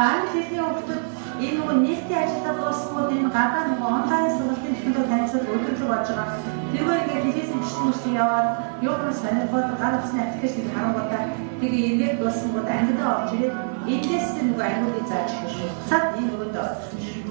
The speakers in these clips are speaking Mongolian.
англи хэлний хүүхдүүд энэ нөгөө нийтийн ажилдаа дуусгууд энэ гадаа нөгөө онлайн сургалтын технологи танилцуулж өдөрлөг болж байгаа. Тэргээр ингээд телевизэн бичлэгчд яваад юугаас сонирхоод гар утасны аппликейшнийг харангуудаа тэгээ ингээд дуусгууд ангидаа орж ирээд эндээс нөгөө ангиудыг зааж өгч шүү. Цаад энэ нөгөөдөө орж шүү.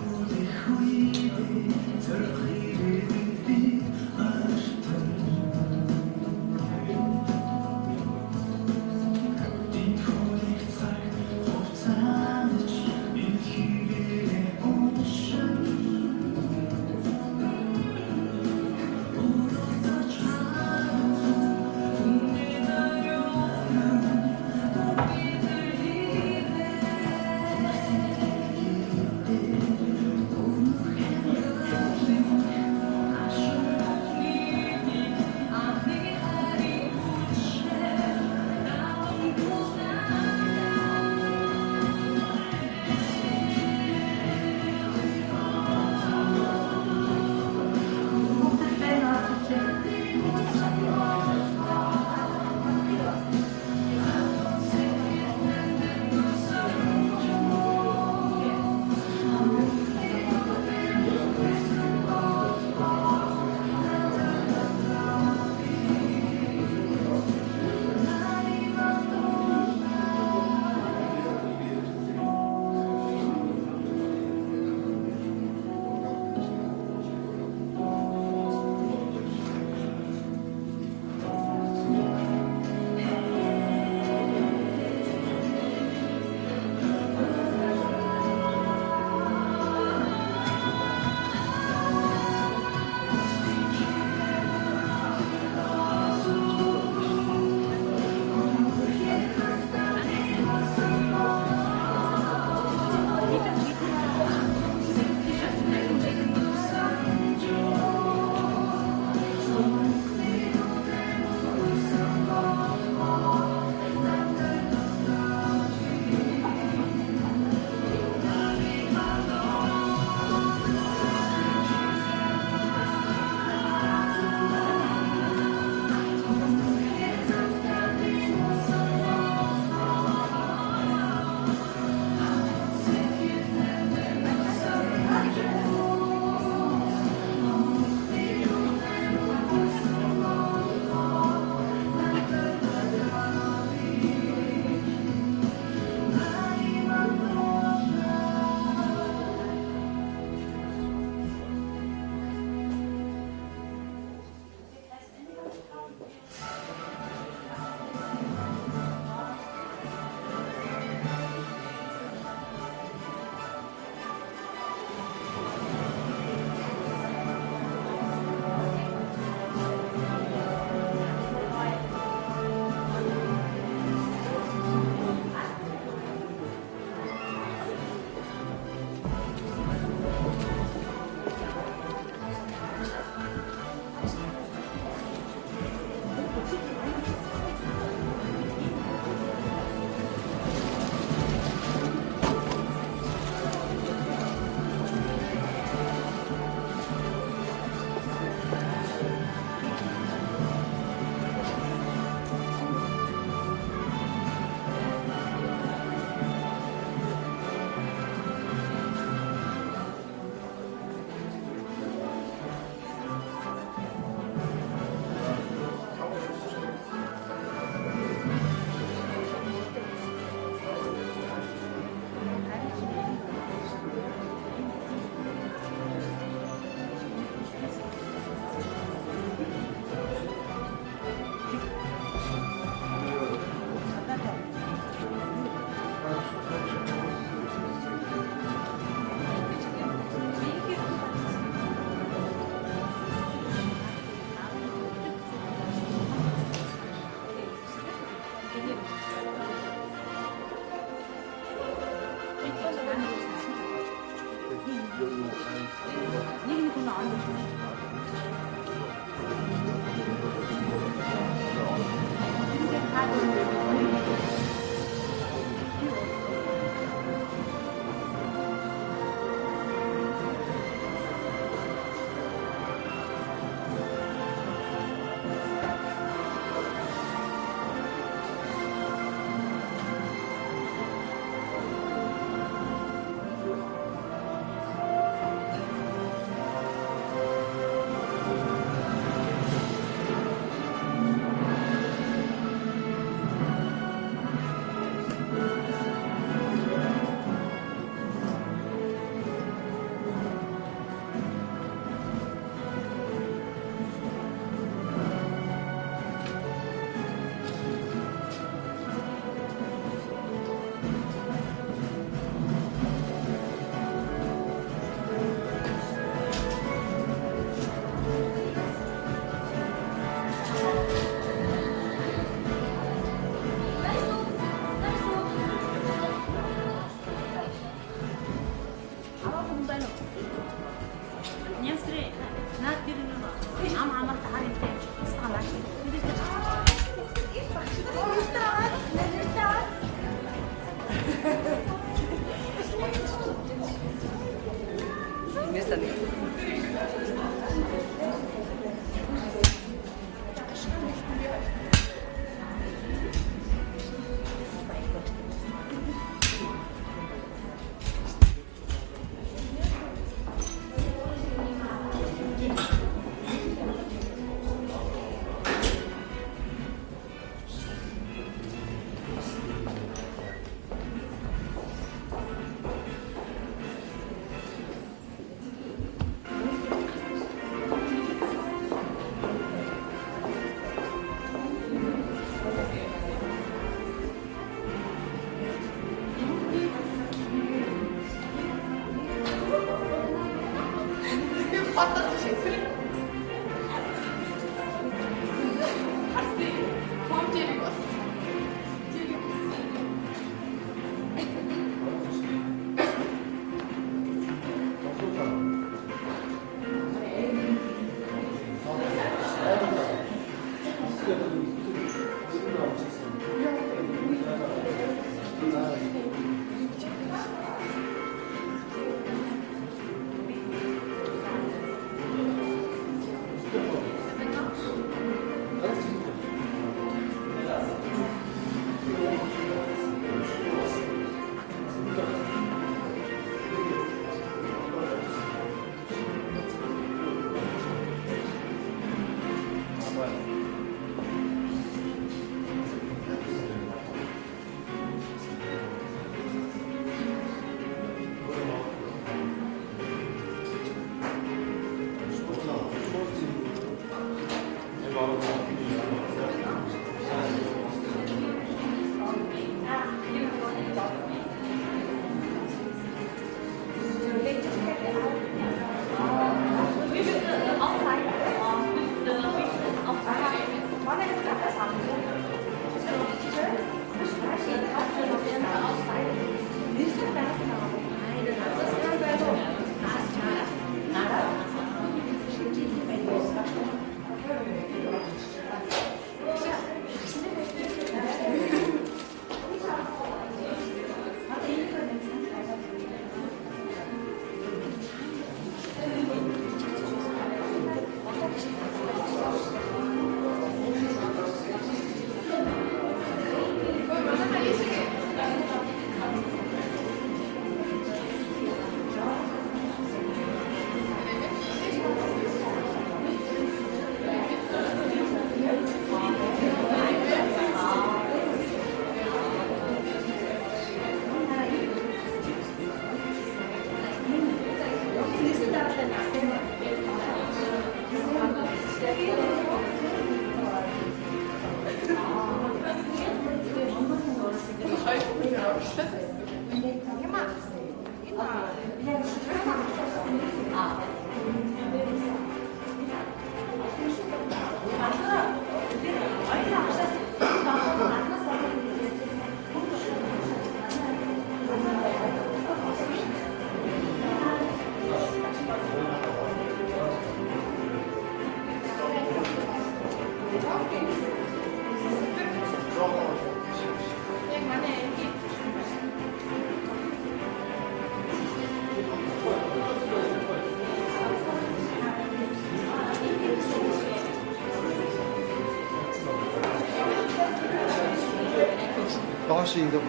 高兴的。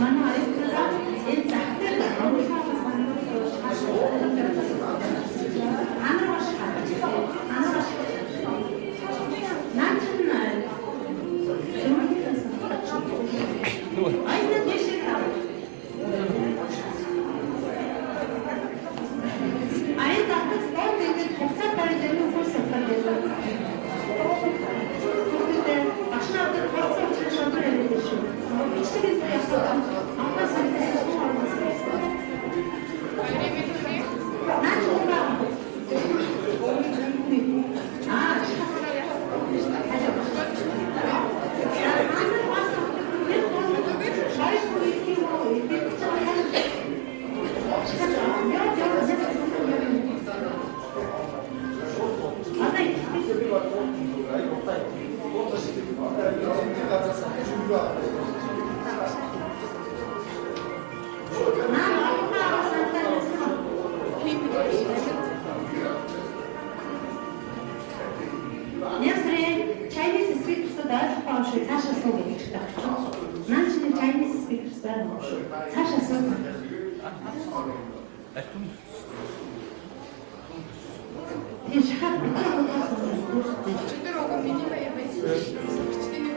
манай аялалаа энэ захтай Chinese speakers ойлгохгүй шүү. Цаашаа суу гэж таахгүй. Наач нэг Chinese speakers байхгүй шүү. Цаашаа суу. Тийм шахаад Четыре угол минимум я боюсь. Четыре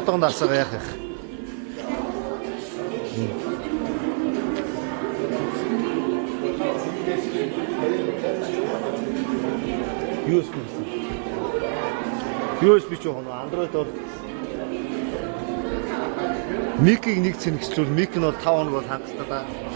Одоо насаа яах вэ? USB ч яг Android-оор микийг нэг цэнэгчлүүл мик нь бол 5 хоног бол хангалттай да. Ага.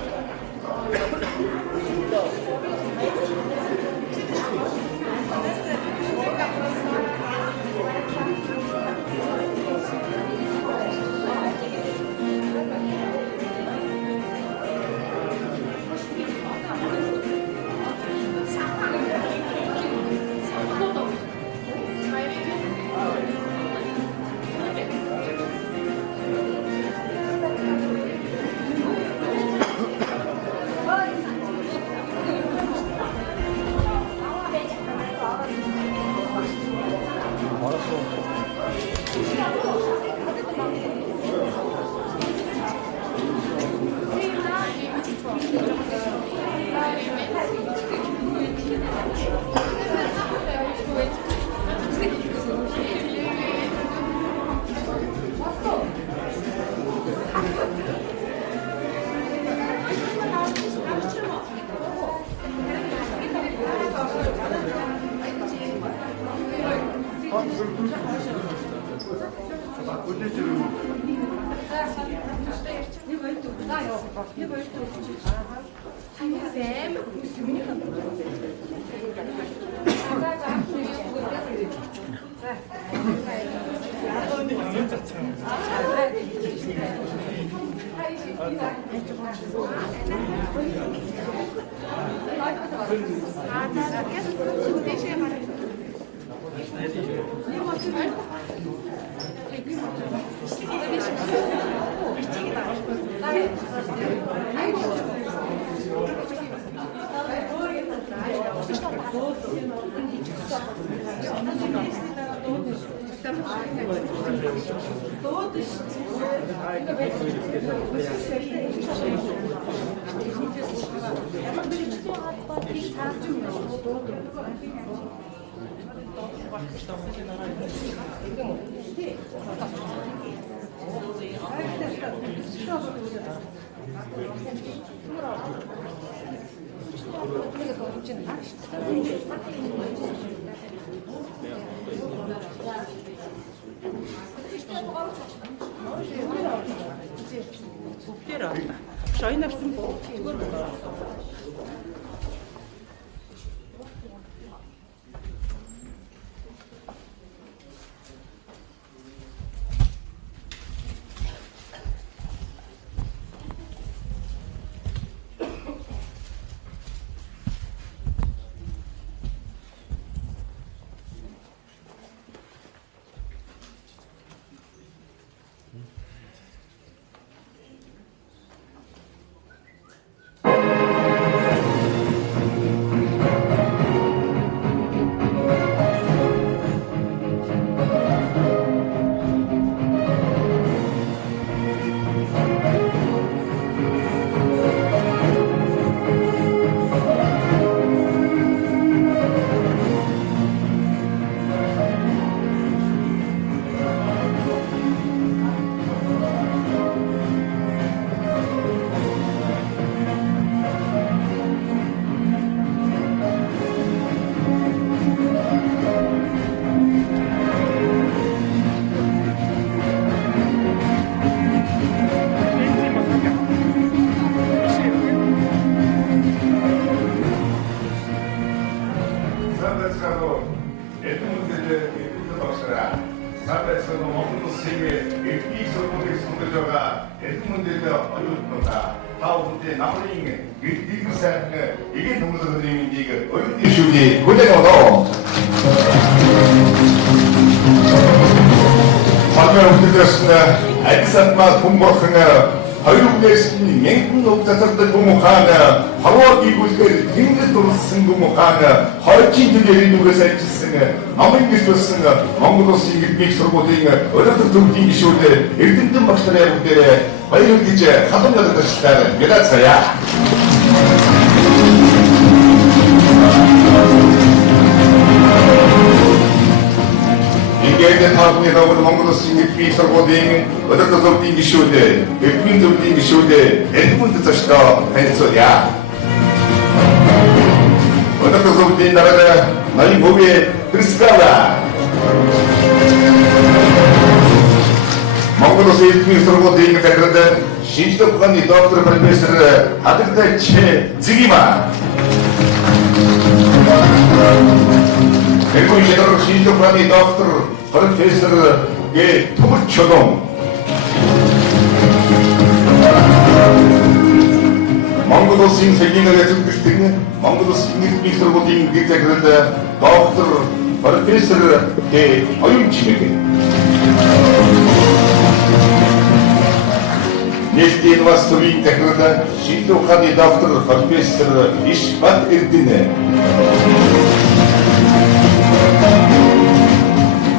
Шойноор чинь зүгээр Альсанмаа хүмүүхэн хоёр үгээс мянган уг засалдаг хүмүүхэн харваа гүйгээр тэнгис дурсан хүмүүхэн хойчин төлөөрийн үгээс ажилласан намын гэж болсон Монгол Улсын иргэдийн сургуулийн өрөөдөр төвийн гишүүд Эрдэнэтэн багш нарын бүгдээ баяр гэж халуун ядарчлаар мэдээцгаая. Ингээд таавны рог Монгол Улсын иргэдийн сургуулийн өрөөдөр төвийн гишүүд Эрдэнэтэн төвийн гишүүд Эдмунд зочдоо танилцуулъя. Өрөөдөр төвийн дараа Ноён Бөве Трискала Монгол Улсын иргэдийн сургуулийн захирал шинжлэх ухааны доктор профессор Хадагтай Зигима Эргүүн шийдвэр шинжлэх ухааны доктор профессор Төмөрчөлөн Монгол Улсын сэлгийнээр зөвлөлтийн Монгол Улсын иргэдийн сургуулийн захирал доктор профессор Оюнчмэг Нээлтийн бас төвийн захирал шинжлэх ухааны доктор профессор Ишбат Эрдэнэ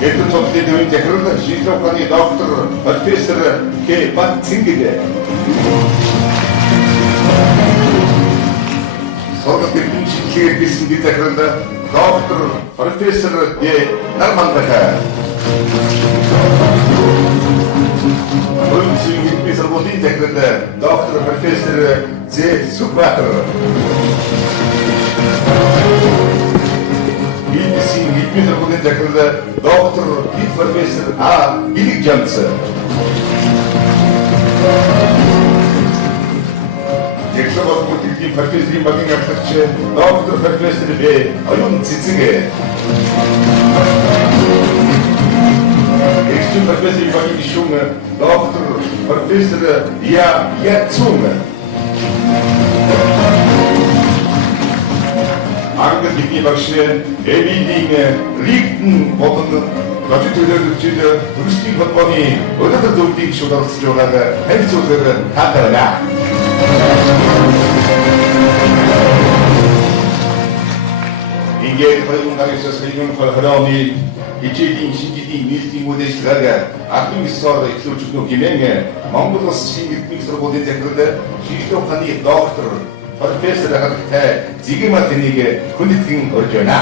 Эдгээр цогцлын төвийн захирал шинжлэх ухааны доктор профессор Бат Цэнгэл Сургууль төвийн шинжилгээ хийсэн захирал доктор профессор Нармандах Улсын иргэдийн сургуулийн захирал доктор профессор Сүбатар Улсын иргэдийн сургуулийн захирал доктор профессор Билик Жанц Якщо вас будуть Институтын профессорын багийн авлагч доктор профессор Б. Оюун Цэцэг. Эксчен профессорын багийн гишүүн доктор профессор Яцун. Англи хэлний багш Эвидийн Ригтэн болон Гажид төлөөлөгчид Русийн холбооны өнөөдөр зөвлөлийн гишүүд оролцож байгааг танилцуулгаар таатарлаа. Ингээд хоёрын гарагчаас хэлэн холбооны хичээлийн шинжилгээний нийтийн үдшилтээг ахын ёсоор эхлүүлж өгнө гэмээр Монгол Улсын иргэдийн сургуулийн захирал шийдвэр ухааны доктор профессор хаттай зигматнийг хүндэтгэн орж байна.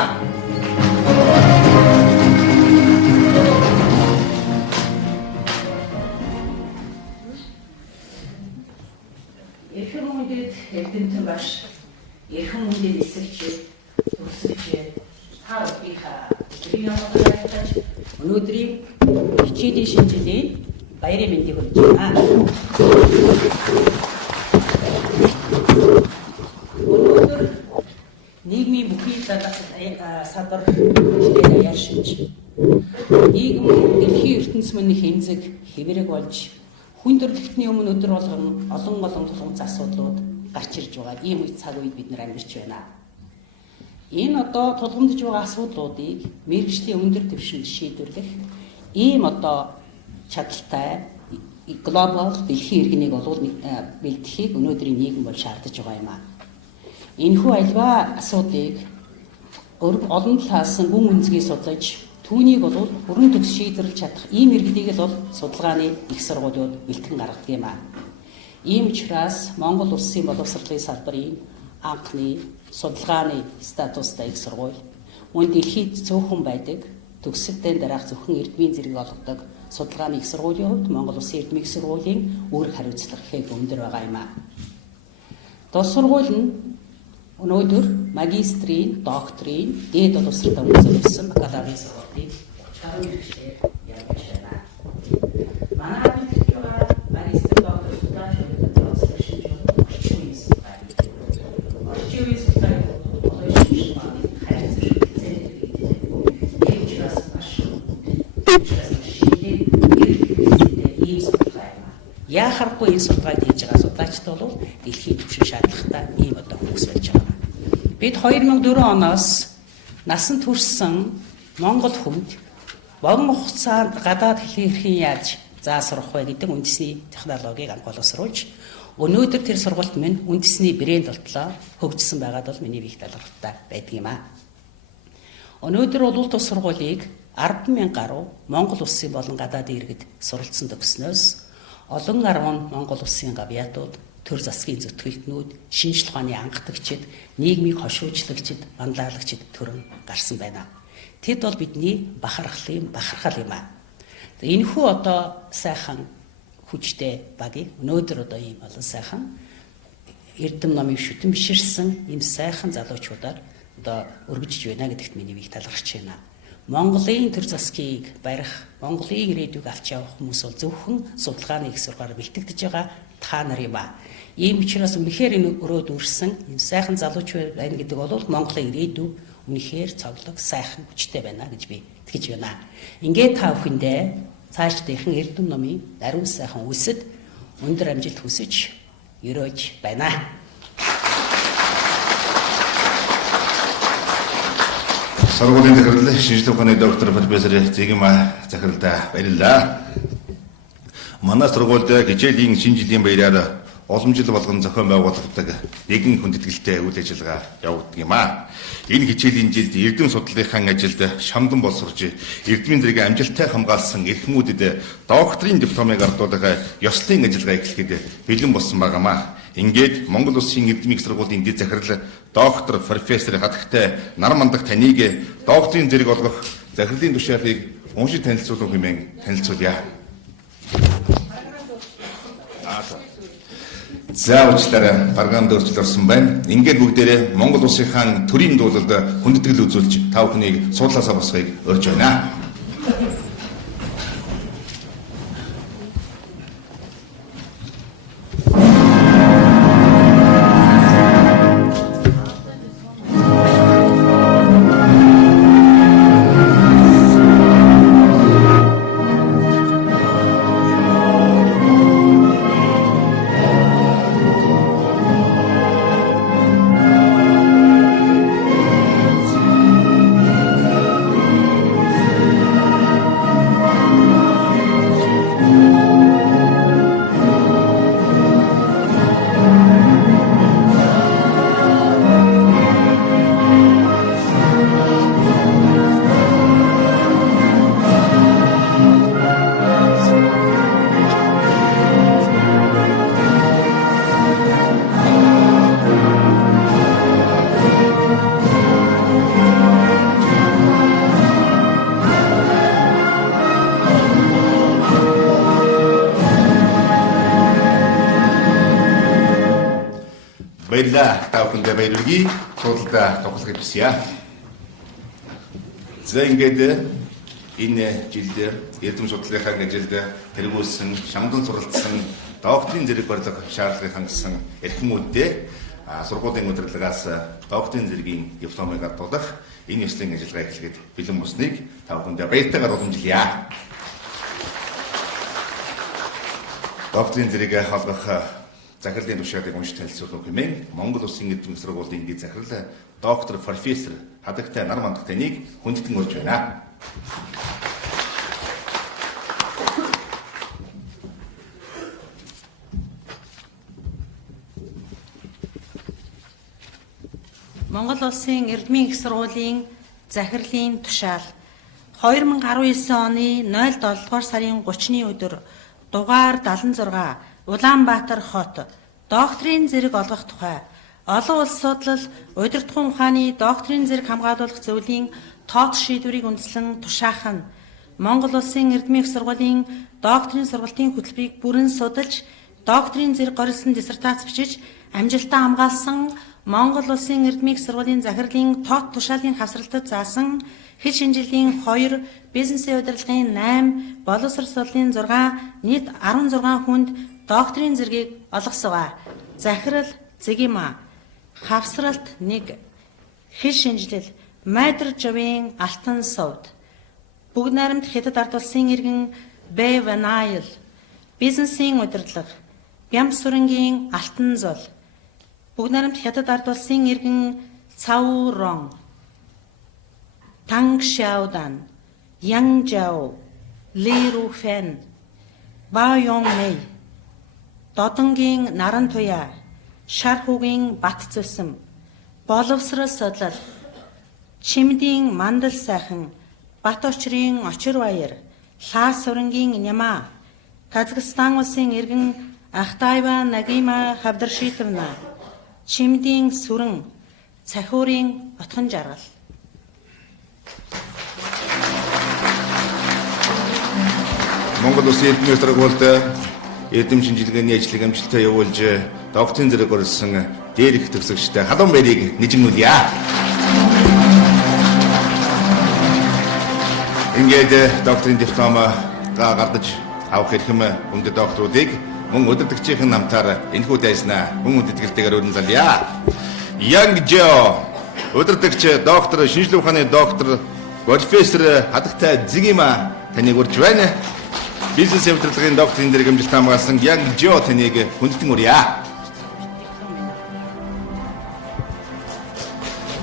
Эрхэм үндэд эрдэмтэн баш, эрхэм үндэд эсэлч, төгсөгч та бүхийнхээ өнөөдрийн хичээлийн шинжилгээний баярын мэндийг хүргэж байна. Өнөөдөр нийгмийн бүхий садар хичээл аяар шинж нийгэм дэлхийн ертөнц мөн хэмзэг хэврэг болж хүн төрөлхтний өмнө өдөр болгон олон тулгуур асуудлууд гарч ирж байгаа ийм цаг үед бид нар амьдарч байна. Энэ одоо тулгамдж байгаа асуудлуудыг мэргэжлийн өндөр түвшинд шийдвэрлэх ийм одоо чадaltaй глобал дэлхийн иргэнийг бэлтгэхийг өнөөдрийн нийгэм бол шаардаж байгаа юм аа. Энэхүү альва асуудлыг олон талаас нь гүн үнцгийг судлаж түүнийг бол бүрэн төгс шийдвэрлэж чадах ийм иргэдийг л бол судалгааны их сургуулиуд бэлтгэн гаргадаг юм аа. Ийм учраас Монгол Улсын боловсролын салбарын анхны судалгааны статустай их сургууль мөн дэлхийд цөөхөн байдаг төгсөлтөнд дараах зөвхөн эрдмийн зэрэг олгодог судалгааны их сургуулийн хувьд Монгол Улсын эрдмийн их сургуулийн үүрэг хариуцлага их өндөр байгаа юм аа. Тус сургууль нь өнөөдөр магистрийн, докторийн, дээд боловсролтой үзүүлсэн бакалаврын сургуулийн 30 мэргэжлээр явж байна. Манай мэдээж байгаа магистр доктор судач боловсрол шинжилгээ орчин үеийн судалгааны яахаргүй энэ судалгааг хийж байгаа судлаачд бол дэлхийн түвшин шаардлагатай ийм одоо хөгс болж байгаа. Бид 2004 оноос насан туршсан Монгол хүнд богино хугацаанд гадаад хэлхийг яаж заасрах вэ гэдэг үндэсний технологиг анх боловсруулж өнөөдөр тэр сургалт минь үндэсний брэнд болтлоо хөгжсөн байгаад бол миний их талархалтай байдаг юм аа. Өнөөдөр бол тус сургуулийг 10,000 гаруй Монгол улсын болон гадаадын иргэд суралцсан төгснөөс олон 10 Монгол улсын гавьяатууд, төр засгийн зүтгэлтнүүд, шинжлэх ухааны анхдагчид, нийгмийг хошуужлагчид, банлайлагчид төрөн гарсан байна. Тэд бол бидний бахархал юм аа. Энэхүү одоо сайхан хүчтэй багийг өнөөдөр одоо ийм олон сайхан эрдэм номыг шүтэн биширсэн ийм сайхан залуучуудаар одоо өргөжж байна гэдэгт миний их талархаж байна. Монголын төр засгийг барих, Монголын ирээдүйг авч явах хүмүүс бол зөвхөн судалгааны их сургуулиар бэлтгэж байгаа та нар юм аа. Ийм учраас үнэхээр энэ өрөөд үрсэн ийм сайхан залууч байна гэдэг бол Монголын ирээдүй үнэхээр цоглог сайхан хүчтэй байна гэж би итгэж байна. Ингээд та бүхэндээ цаашдынхан эрдэм номын даруй сайхан үсэд өндөр амжилт хүсэж өрөөж байна. Сургуулийн захирал шинжлэх ухааны доктор профессор Зигма захиралтай баярлалаа. Манай сургуульд хичээлийн шинжилгээний баяраар олон жил болгон зохион байгуулагддаг нэгэн хүндэтгэлтэй үйл ажиллагаа явагддаг юм аа. Энэ хичээлийн жилд эрдэм судлалынхаа ажилд шамдан боловсруулж эрдмийн зэрэг амжилттай хамгаалсан эрхмүүдэд докторийн дипломыг ардуулах ёслолын ажиллагаа эхлэхэд бэлэн болсон байгаамаа. Ингээд Монгол Улсын эрдмийн сургуулийн дэд захирал доктор профессор хатагтай нар мандах таныг докторийн зэрэг олгох захирлын тушаалыг уншиж танилцуулах хэмээн танилцуулъя. За уучлаарай, програмд өөрчлөлт орсон байна. Ингээд бүгдээрээ Монгол Улсынхаа төрийн дуулалд хүндэтгэл үзүүлж та бүхнийг суудлаасаа босхийг урьж байна. Баярлалаа. Та бүхэндээ баярлалаа. Суудалдаа тоглох гэсэн. За ингээд энэ жилд эрдэм судлалынхаа ажилд тэргүүлсэн, шамдан суралцсан докторийн зэрэг барилга шаардлагыг хангасан эрхмүүддээ сургуулийн удирдлагаас докторийн зэргийн дипломыг авах энэ ёслын ажиллагаа эхлэхэд бэлэн болсныг та бүхэндээ баяртайгаар уламжилъя. Докторийн зэрэг холбох захирлын тушаалыг уншиж танилцуулах хэмээн Монгол Улсын эрдэм сургуулийн дэд захирал доктор профессор хадагтай нар мандагтайныг хүндэтгэн урьж байна. Монгол Улсын эрдмийн их сургуулийн захирлын тушаал 2019 оны 07 дугаар сарын 30-ны өдөр дугаар 76 Улаанбаатар хот докторийн зэрэг олгох тухай олон улс судлал удирдлагын ухааны докторийн зэрэг хамгаалуулах зөвлөлийн тоод шийдвэрийг үндэслэн тушаах нь Монгол Улсын эрдмийн их сургуулийн докторийн сургалтын хөтөлбөрийг бүрэн судалж докторийн зэрэг горилсон диссертац бичиж амжилтаа хамгаалсан Монгол Улсын эрдмийн их сургуулийн захирлын тоод тушаалын хавсралтад заасан хэд шинжилгээний 2, бизнесийн удирдлагын 8, боловсрол судлалын 6, нийт 16 хүнд докторийн зэргийг олгосоо. Захирал Зэгима, хавсралт 1, хэд шинжилэл Майдр Жавын алтан сувд, бүгд найрамд Хятад ард улсын иргэн Б Ванайл, бизнесийн удирдлага Бямс сүрэнгийн алтан зул, бүгд найрамд Хятад ард улсын иргэн Цав Рон, Танг Шаудан, Янг Жао, Ли Руфен, Ба Йонг Мэй, Додонгийн Наран Туяа, Шар хүүгийн Бат Зүсэм, боловсрол судлал, Чимдийн Мандал сайхан, Бат очрын Очир баяр, Лаа сүрэнгийн Няма, Казахстан улсын иргэн Ахтайва Нагима Хавдаршитовна, Чимдийн сүрэн, Цахиурын Отхон жаргал. Монгол Улсын эрдмийн сургуульд эрдэм шинжилгээний ажлыг амжилттай явуулж докторийн зэрэг оролцсон дээрх төгсөгчтэй халуун баярыг нэжигнүүлье. Ингээд докторийн диплом гаргаж авах эрхэм хүнд докторуудыг мөн удирдагчийн намтаар энэхүү дайснаа мөн үдэтгэлтэйгээр өрн залъя. Янг Жо удирдагч доктор шинжилгээ ухааны доктор профессор хадагтай Зэгима таныг урьж байна. Бизнес удирдлагын докторийн зэрэг амжилттай хамгаалсан Янг Жо таныг хүндэтгэн урья.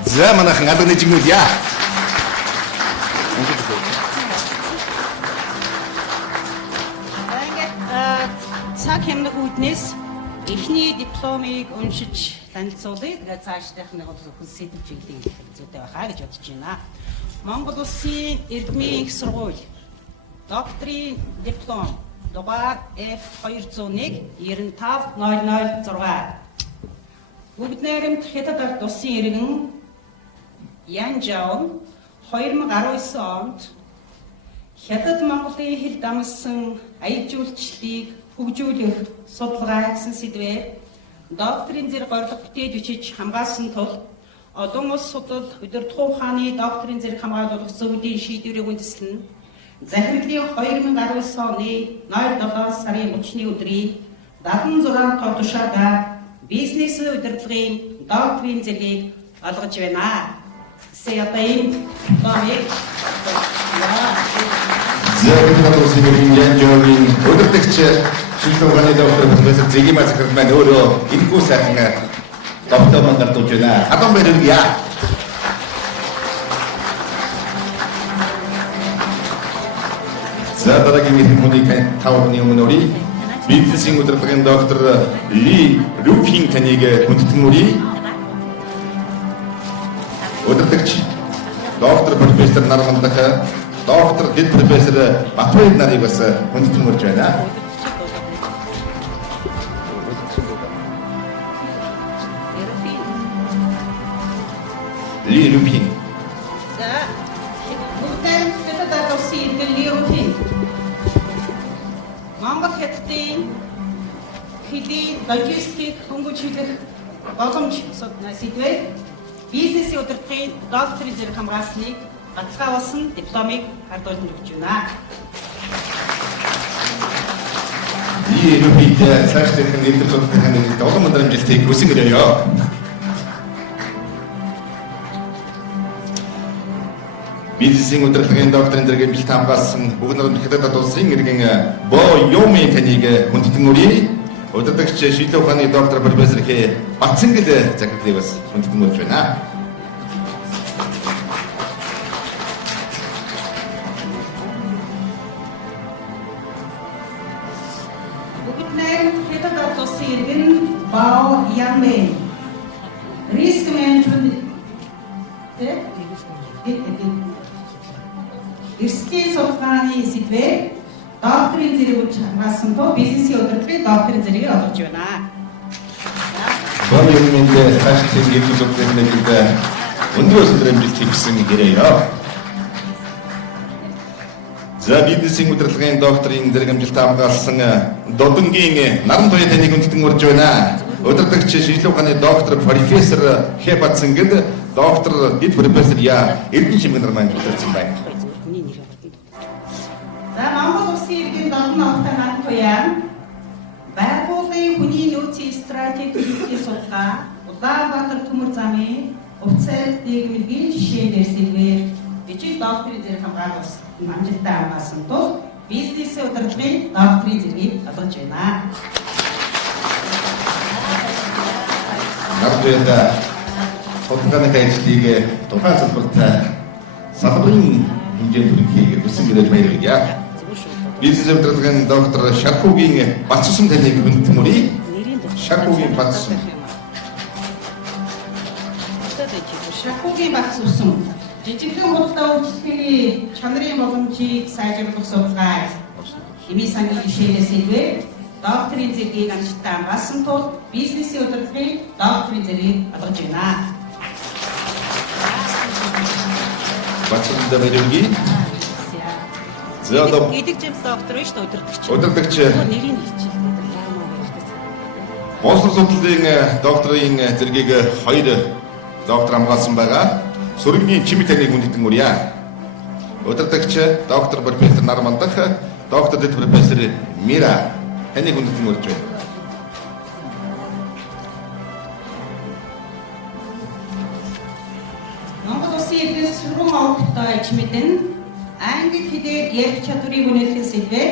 За манайхан алга нэжигнүүлье. Цаг хэмнэх үүднээс эхний дипломыг уншиж танилцуулъя. Тэгээд цаашдынх нь сэдв чиглэлийг зүйтэй байхаа гэж бодож байна. Монгол Улсын эрдмийн их сургууль докторийн диплом дугаар F201 95-006 бүгд найрамд Хятад ард улсын иргэн Ян Жаон 2019 онд Хятад Монголын хэл дамсан аяд жуулчлалыг хөгжүүлэх судалгаа гэсэн сэдвээр докторийн зэрэг орлого бүтээж бичиж хамгаалсан тул олон улс судлал удирдлагын ухааны докторийн зэрэг хамгаалуулах зөвлөлийн шийдвэрийг үндэслэн захирлын 2019 оны 07 сарын 30-ны өдрийн 76 тоо тушаалаар бизнес удирдлагын докторийн зэргийг олгож байна. Саяпын бамиг Монгол Улсын Янг Жогийн удирдагч шинжилгээ ухааны доктор профессор Зэгима захирал маань өөрөө энэхүү сайхан доктор мандат өгч байна. Халуун баярлалаа. За дараагийн мэдээллийг тавны өмнө өрий. Бизнесийн удирдлагын доктор Ли Руфин таныг хүндэтгэн өрий. Удирдагч доктор профессор нар мандах доктор дэд профессор Батбаяр нарыг бас хүндэтгэн өрж байна. Ли Руфин. За бүгдээр Хятад ард улсын иргэн Ли Руфин Монгол Хятадын хэдийн логистик хөнгөлөлт боломж сэдвээр бизнесийн удирдлагын докторийн зэрэг хамгаалсныг баталгаажуулсан дипломыг хардуулж өгч байна. 이 이름이 사실 그 일들 좀 하는 너무 많은 일들이 고생을 해요. бизнесийн удирдлагын докторийн зэрэг бэлт хамгаалсан бүгд нэг хэдэд улсын иргэн боо юмын таныг хүндэтгэн үрий удирдагч шийдвэр ухааны доктор профессор Х. Батцангэл захирлыг бас хүндэтгэн үрж байна. хэдэд улсын иргэн боо ямын риск менежмент эрсдлийн судалгааны сэдвээр докторийн зэрэг хамгаалсан тул бизнесийн удирдлагын докторийн зэрэгийг олгож байна. боо юмын цаашдын иргэн судалгааны өндөр өсөлтөөр амжилт хийсэн гэрээё. За бизнесийн удирдлагын докторийн зэрэг амжилт хамгаалсан Додонгийн наран туяа таныг хүндэтгэн урьж байна. Удирдагч шийдвэр ухааны доктор профессор Х. Батцангэл доктор дэд профессор Я Эрдэнэ чимэг нар маань удирдсан байна. За Монгол улсын иргэн Додон хотын наран туяа байгууллагын хүний нөөцийн стратеги судалгаа Улаанбаатар төмөр замын уцаар нийгмийн жишээнээр сэдвээр бичиг докторийн зэрэг хамгаалсан амжилттай хамгаалсан тул бизнесийн удирдлагын докторийн зэргийг олгож байна. Нарбэда судалгааны ажлыг тухайн салбарт салбарын хэмжээнд хүргэхийг хүсэн гэрэл баярлая. Бизнесийн удирдлагын доктор Шархуугийн Батцсан таныг хүндэтгэн үрий. Шархуугийн Батцсан. Шархуугийн Батцсан жижигхэн худалдаа үйлчлэгийн чанарын боломжийг сайжруулах судалгаа эми сангийн жишээнээс илвээ докторийн зэргийг амжилттай хамгаалсан тул бизнесийн удирдлагын докторийн зэргийг олгож байна. Батцсан дэвэрги. Зөөд Эдэгжимс доктор биш удирдагч. Удирдагч Нэрийг хэлчихлээ. Боловсрол судлалын докторийн зэргийг 2 доктор хамгаалсан байгаа. Сүргийн чимэг таныг хүндэтгэн үрье. Удирдагч доктор профессор Нарман дах доктор дэд профессор Мира таныг хүндэтгэн үрж байна. Монгол улсын иргэн сургууль авахтай чимэдэн англи хэлээр ярих чадварыг үнэлэхийн сэдвээр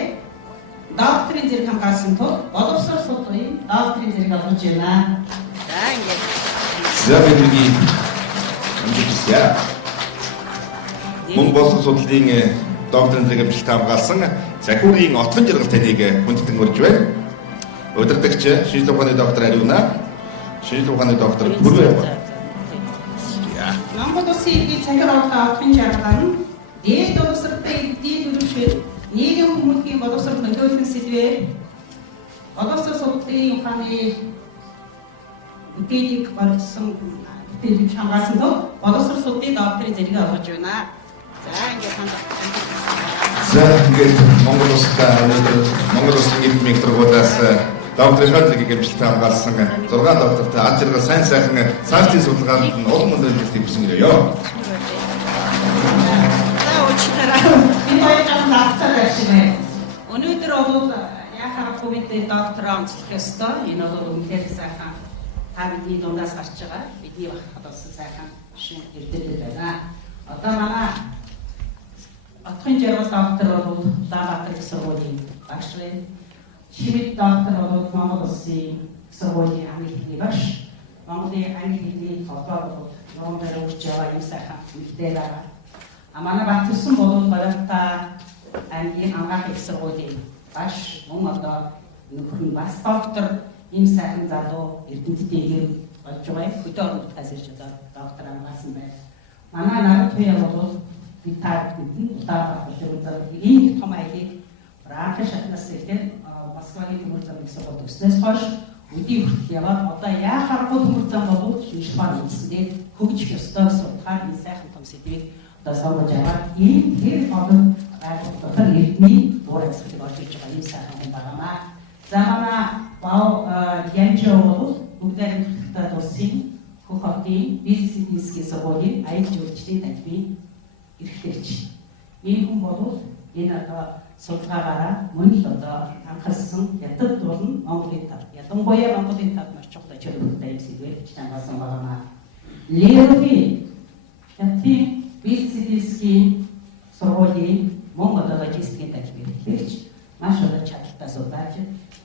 докторийн зэрэг хамгаалсан тул боловсрол судлалын докторийн зэрэг олгож байна. За ингээд. За бидний амжилттай. Мөн боловсрол судлалын докторийн зэрэг амжилт хамгаалсан Захиурийн отгон жаргал таныг хүндэтгэн үрж байна. Удирдагч шийдвэр ухааны доктор Ариуна, шийдвэр ухааны доктор Бүрвэ. Монгол улсын иргэн цахир отгон жаргал нь дээд боловсролтой иргэдийн төлөвшөл нийгэм хүмүүхийн боловсрол нөлөөлөх сэдвээр боловсрол судлалын ухааны үдээдийг гаргасан үдээдийг хамгаалсан тул боловсрол судлалын докторийн зэргийг олгож байна. За ингээд За ингээд Монгол улсын иргэн тургуулаас докторийн зэргийг амжилттай хамгаалсан 6 доктортой ад жаргал сайн сайхан цаашдын судалгаанд нь олон мөн амжилт хийсэн гэрээё. Өнөөдөр бол яхаа комитет доктор онцлох ёстой. Энэ бол үнэхээр сайхан та бидний дундаас гарч байгаа. Бидний бахад болсон сайхан шин ирдэд байна. Одоо манай отгон жаргал доктор бол Улаанбаатар их сургуулийн багш байна. Чимэг доктор бол Монгол улсын сургуулийн англи хэлний багш. Монголын англи хэлний холбоо бол Монгол өрч яваа юм сайхан мэдээ байгаа. Манай Батцсан бол Баярта англи ангаах их сургуулийн багш мөн одоо нөхөр бас доктор ийм сайхан залуу эрдэмтдийн гэр болж байгаа. Хөдөө орон нутгаас ирж одоо доктор амгаасан байна. Манай наран туяа бол Италид Улаанбаатар төмөр ийм том айлыг Франц шатнаас ирээд Масств-ийн төмөр замын сургуульд өснөөс хойш өдий хүртэл яваад одоо яахааргүй төмөр зам болов шинжлэх ухааны үндэслэлээр хөгжих ёстой судалгаа энэ сайхан том сэдвийг одоо сонгож аваад ийм тэр олон дотор эрдмийн уур амьсгалыг олж ирж байгаа юм сайхан юм байнамаа. За манай Янчо бол бүгдээр хэлдэг тус хотын бизнес эдийн засгийн сургуулийн аялал жуулчлалын танхимыг эрхлүүлж. Ийм хүн бол энэ одоо судалгаагаараа мөн л одоо анхаарсан ядад болон Монголын тав. Ялангуяа Монголын тав маш чухал чөлөөтэй юм сэдвээр бичсэн байна. Леови хятадын бизнес эдийн засгийн сургуулийн мөн одоо логистикийн танхимыг эрхлүүлж маш олон чадaltaй судлаач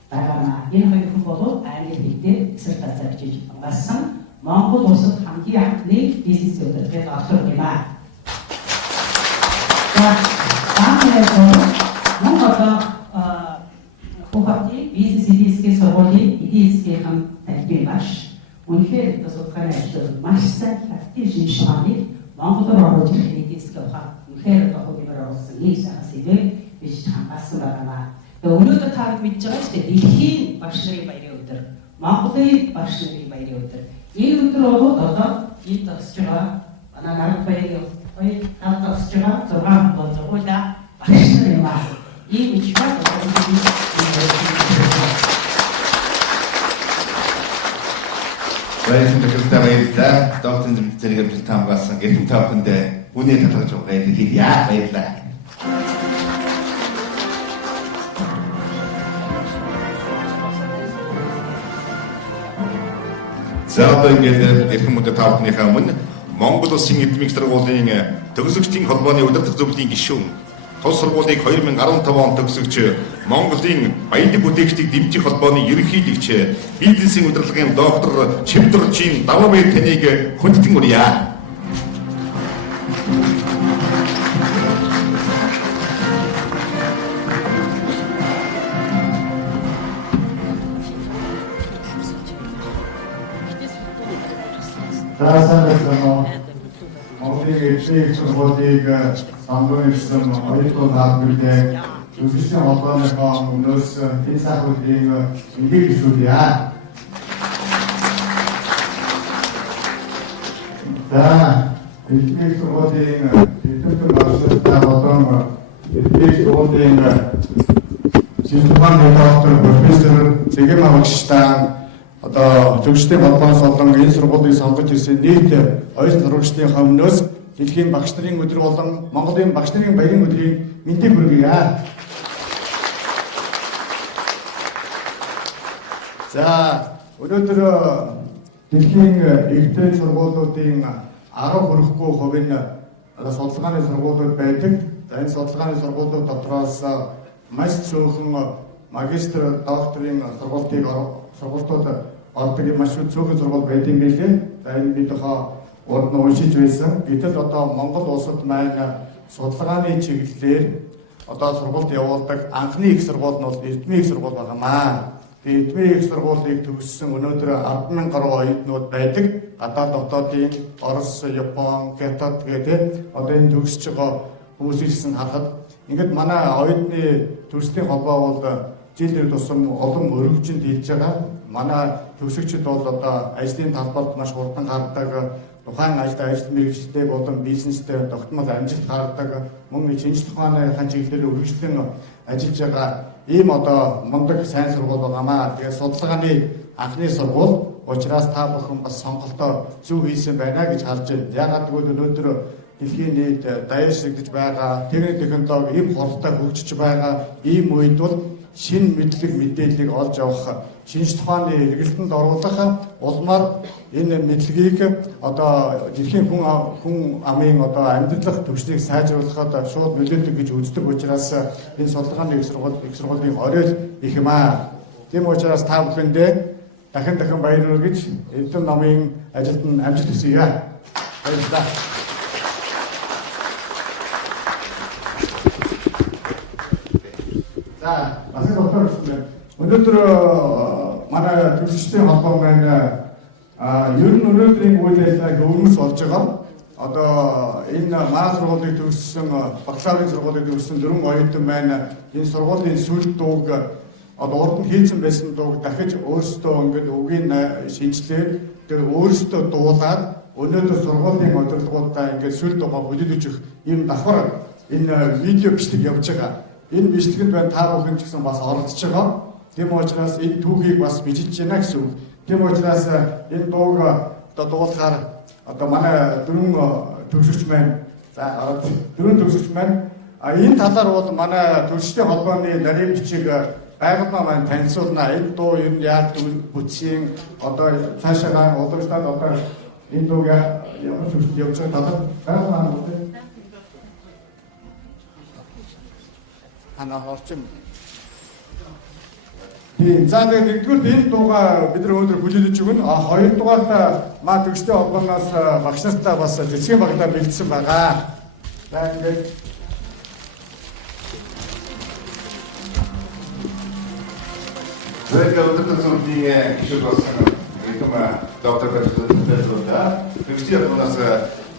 байгаа. Энэ хоёр хүн бол англи хэлээр диссертац хийж байгаа. Монгол улсад хамгийн анхны бизнес удирдлагын доктор юм аа. Монгол хөгжлийн бизнес эдийн засгийн сургуулийн эдийн засгийн хам танхимыг маш үнэхээр одоо судалгааны ажил маш сайн хатгий шинжилгээг Монголоор оруулж ирэх эдийн засгийн ухаан үнэхээр одоо хөгжмөр оруулсан нэг сайхан сэдвээр биш хангасан байгаа. Тэгээ өнөөдөр та бид мэдж байгаа ч дэлхийн багш нарын баярын өдөр, Монголын багш нарын баярын өдөр. Энэ өдөр бол одоо энд тасч байгаа манай наран баярын хоёр тасч байгаа 6 бол зургуулаа багш нар юм аа. Ийм учраас Баярлалаа баярлалаа. Доктор зэрэг амжилт хамгаалсан гэрхэн тавханд үнэ талгаж байгаа хэлье. Баярлалаа. За одоо ингээд гэрхэн мөдө тавхныхаа өмнө Монгол Улсын эдмийн сургуулийн төгсөгчдийн холбооны удирдах зөвлөлийн гишүүн тус сургуулийг 2015 онд төгсөгч Монголын баялаг бүтээгчдийг дэмжих холбооны ерөнхийлөгч бизнесийн удирдлагын доктор Чимдуржийн даваа бай таныг хүндэтэн урья. Монголын эдийн сургуулийг самбуулсан хоёрдугаар хаалбартай зөвшөөрсөн холбооныхоо өмнөөс энэ сайхуудын эдийн гишүүдья. За эдийн сургуулийн эдийн багштай болон эдийн сургуулийн шинжилгээний доктор профессор Зэгэм Авагчтай одоо төгсдийн холбооноос болон энэ сургуулийг сонгож ирсэн нийт оюутан сурагчдын өмнөөс дэлхийн багш нарын өдөр болон Монголын багш нарын баярын өдрийн мэндийг хүргье. За өнөөдөр дэлхийн ихтэй сургуулиудын 10 хүрэхгүй хувь нь судалгааны сургуулиуд байдаг. За энэ судалгааны сургуулиуд дотроос маш цөөхөн магистр, докторийн сургуулиуд ордог маш цөөхөн сургууль байдаг юм билээ. За энэ бид урд нь уншиж байсан. Гэтэл одоо Монгол улсад маань судалгааны чиглэлээр одоо сургуульд явуулдаг анхны их сургууль нь бол Эрдмийн их сургууль байнамаа. Эрдмийн их сургуулийг төгссөн өнөөдөр 10,000 гаруй оюутнууд байдаг. Гадаад дотоодын Орос, Япон, Хятад гэдэг одоо энэ төгсөж байгаа хүмүүсийг харахад ингээд манай оюутны төрслийн холбоо бол жилээр тусам олон өргөжинд хийж байгаа. Манай төгсөгчид бол одоо ажлын талбарт маш хурдан гардаг, тухайн ажил мэргэжлтэй болон бизнестэй тогтмол амжилт гаргадаг, мөн шинжлэх ухааны чиглэлээр үргэлжлэн ажиллаж байгаа ийм одоо мундаг сайн сургууль байнамаа. Тэгээд судалгааны анхны сургууль учраас та бүхэн бас сонголтоо зөв хийсэн байна гэж харж байна. Яагаад гэвэл өнөөдөр дэлхийн нийт даяаршигдж байгаа техник технологи ийм хурдтай хөгжиж байгаа ийм үед бол шинэ мэдлэг мэдээллийг олж авах, шинжлэх ухааны эргэлтэнд оруулах улмаар энэ мэдлэгийг одоо дэлхийн хүн амын одоо амьдрах төвшнийг сайжруулахад шууд нөлөөлдөг гэж үздэг учраас энэ судалгааны их сургуулийн орой их юм аа. Тийм учраас та бүхэндээ дахин баяр хүргэж Эрдэм намын ажилд нь амжилт хүсье. Баярлалаа. За, бас доктор өнөөдөр манай төгсөгчдийн холбоо маань ер нь өнөөдрийн үйл ажиллагааг өрнөс болж байгаа. Одоо энэ манай сургуулийг төгссөн бакалаврын сургуулийг төгссөн 4 оюутан маань энэ сургуулийн сүүл дууг одоо урд нь хийцэн байсан дууг дахиж өөрсдөө ингээд үгийн шинжилээд тэр өөрсдөө дуулаад өнөөдөр сургуулийн удирдлагуудаа ингээд сүүл дуугаа хөдөлгөж өгөх юм давхар энэ видео бичлэг явж байгаа. Энэ бичлэгэнд байна та бүхэн ч гэсэн бас оролцож байгаа. Тийм учраас энэ түүхийг бас бижилж байна гэсэн үг. Тийм учраас энэ дууг одоо дуулахаар одоо манай дөрвөн төгсөгч маань за дөрвөн төгсөгч маань энэ талаар бол манай төрчдийн холбооны нарийн бичиг байгальмаа маань танилцуулна. Энэ дуу ер нь яаж бүтсэн одоо цаашаа уламжлаад одоо энэ дууг ямар ч үгт явж байгаа талаар байгальмаа үгүй. Хана хорчим. За нэгдүгээр энэ дуугаа бид нар өнөөдөр хүлээлгэж өгнө. Хоёрдугаарт маа төгсдийн холбооноос багш нартаа бас зэвсгийн багтаа бэлдсэн байгаа. За ингээд Зэвсгийн зөвлөлийн гишүүд болсон юм доктор Бэдэлда төгсдийн холбооноос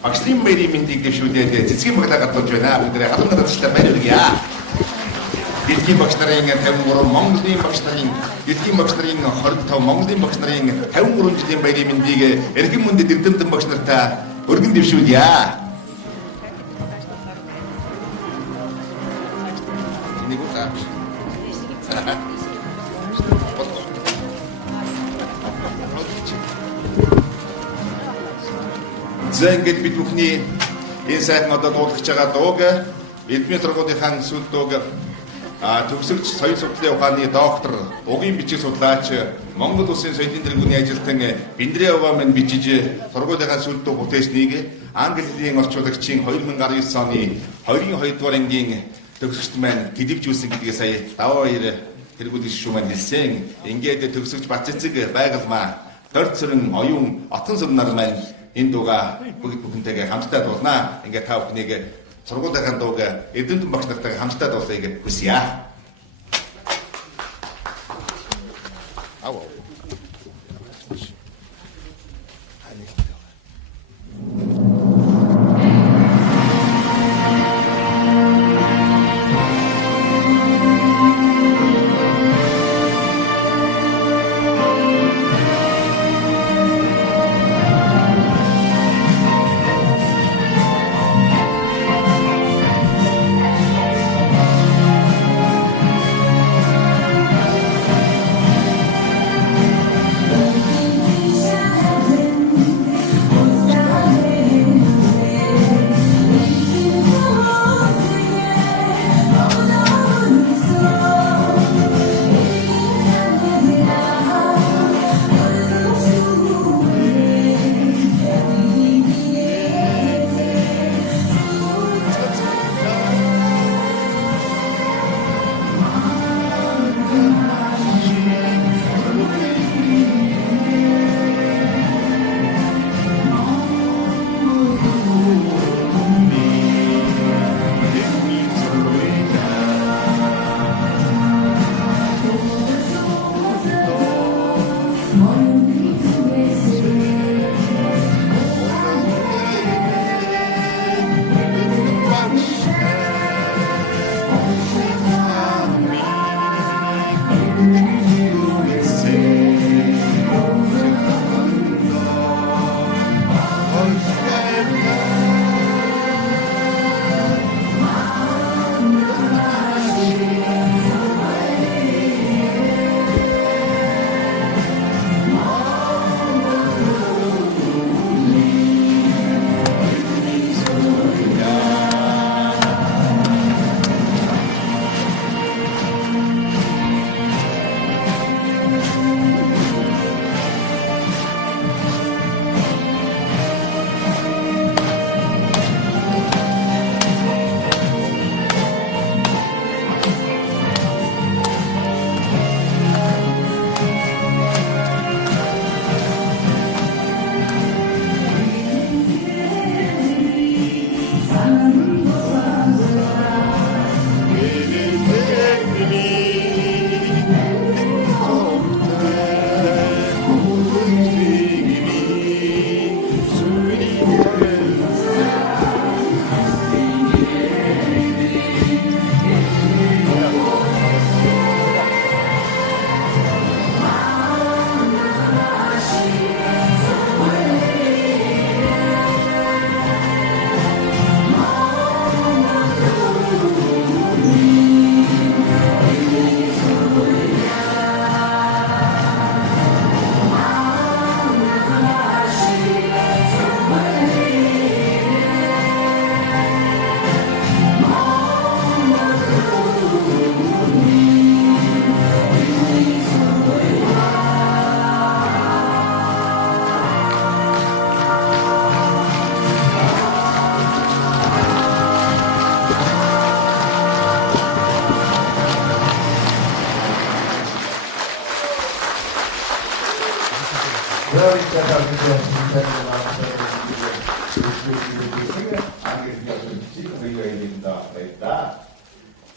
багшлын мэрийн мэндийг дэвшүүлээд зэвсгийн багтаа гадуулж байна. Бид нэр хадгалан гадуулчлаа байна үргийа. Дэлхийн багш нарын 53, Монголын багш нарын дэлхийн багш нарын 25, Монголын багш нарын 53 жилийн баярын мэндийг эрхэм мөндөд эрдэмтэн багш нартаа өргөн дэвшүүлье. Энийг утаа. Зэнгэл бид бүхний энэ сайхан одоо дуулах байгаа дууг Эдмийн сургуулийн сүүл дууг төгсөгч соёл судлалын ухааны доктор, угийн бичиг судлаач, Монгол Улсын соёлын тэргүүний ажилтан Биндрээ Оваа мань бичиж сургуулийнхаа сүүл дуу бүтээснийг Англи хэлний орчуулагчийн 2019 оны 22 дугаар ангийн төгсөгчд маань төлөвжүүлсэн гэдгийг сая даваа баяр тэргүүний шүү маань хэлсэн. Ингээд төгсөгч бац эцэг байгальмаа Төрд сүрэн оюун отгон сүрнаар маань энэ дууга бүгд бүхэнтэйгээ хамтдаа дуулнаа. Ингээд та бүхнийг сургуулийн дууг эдэмтэн багш нартайгаа хамтдаа дуулахыг хүсье.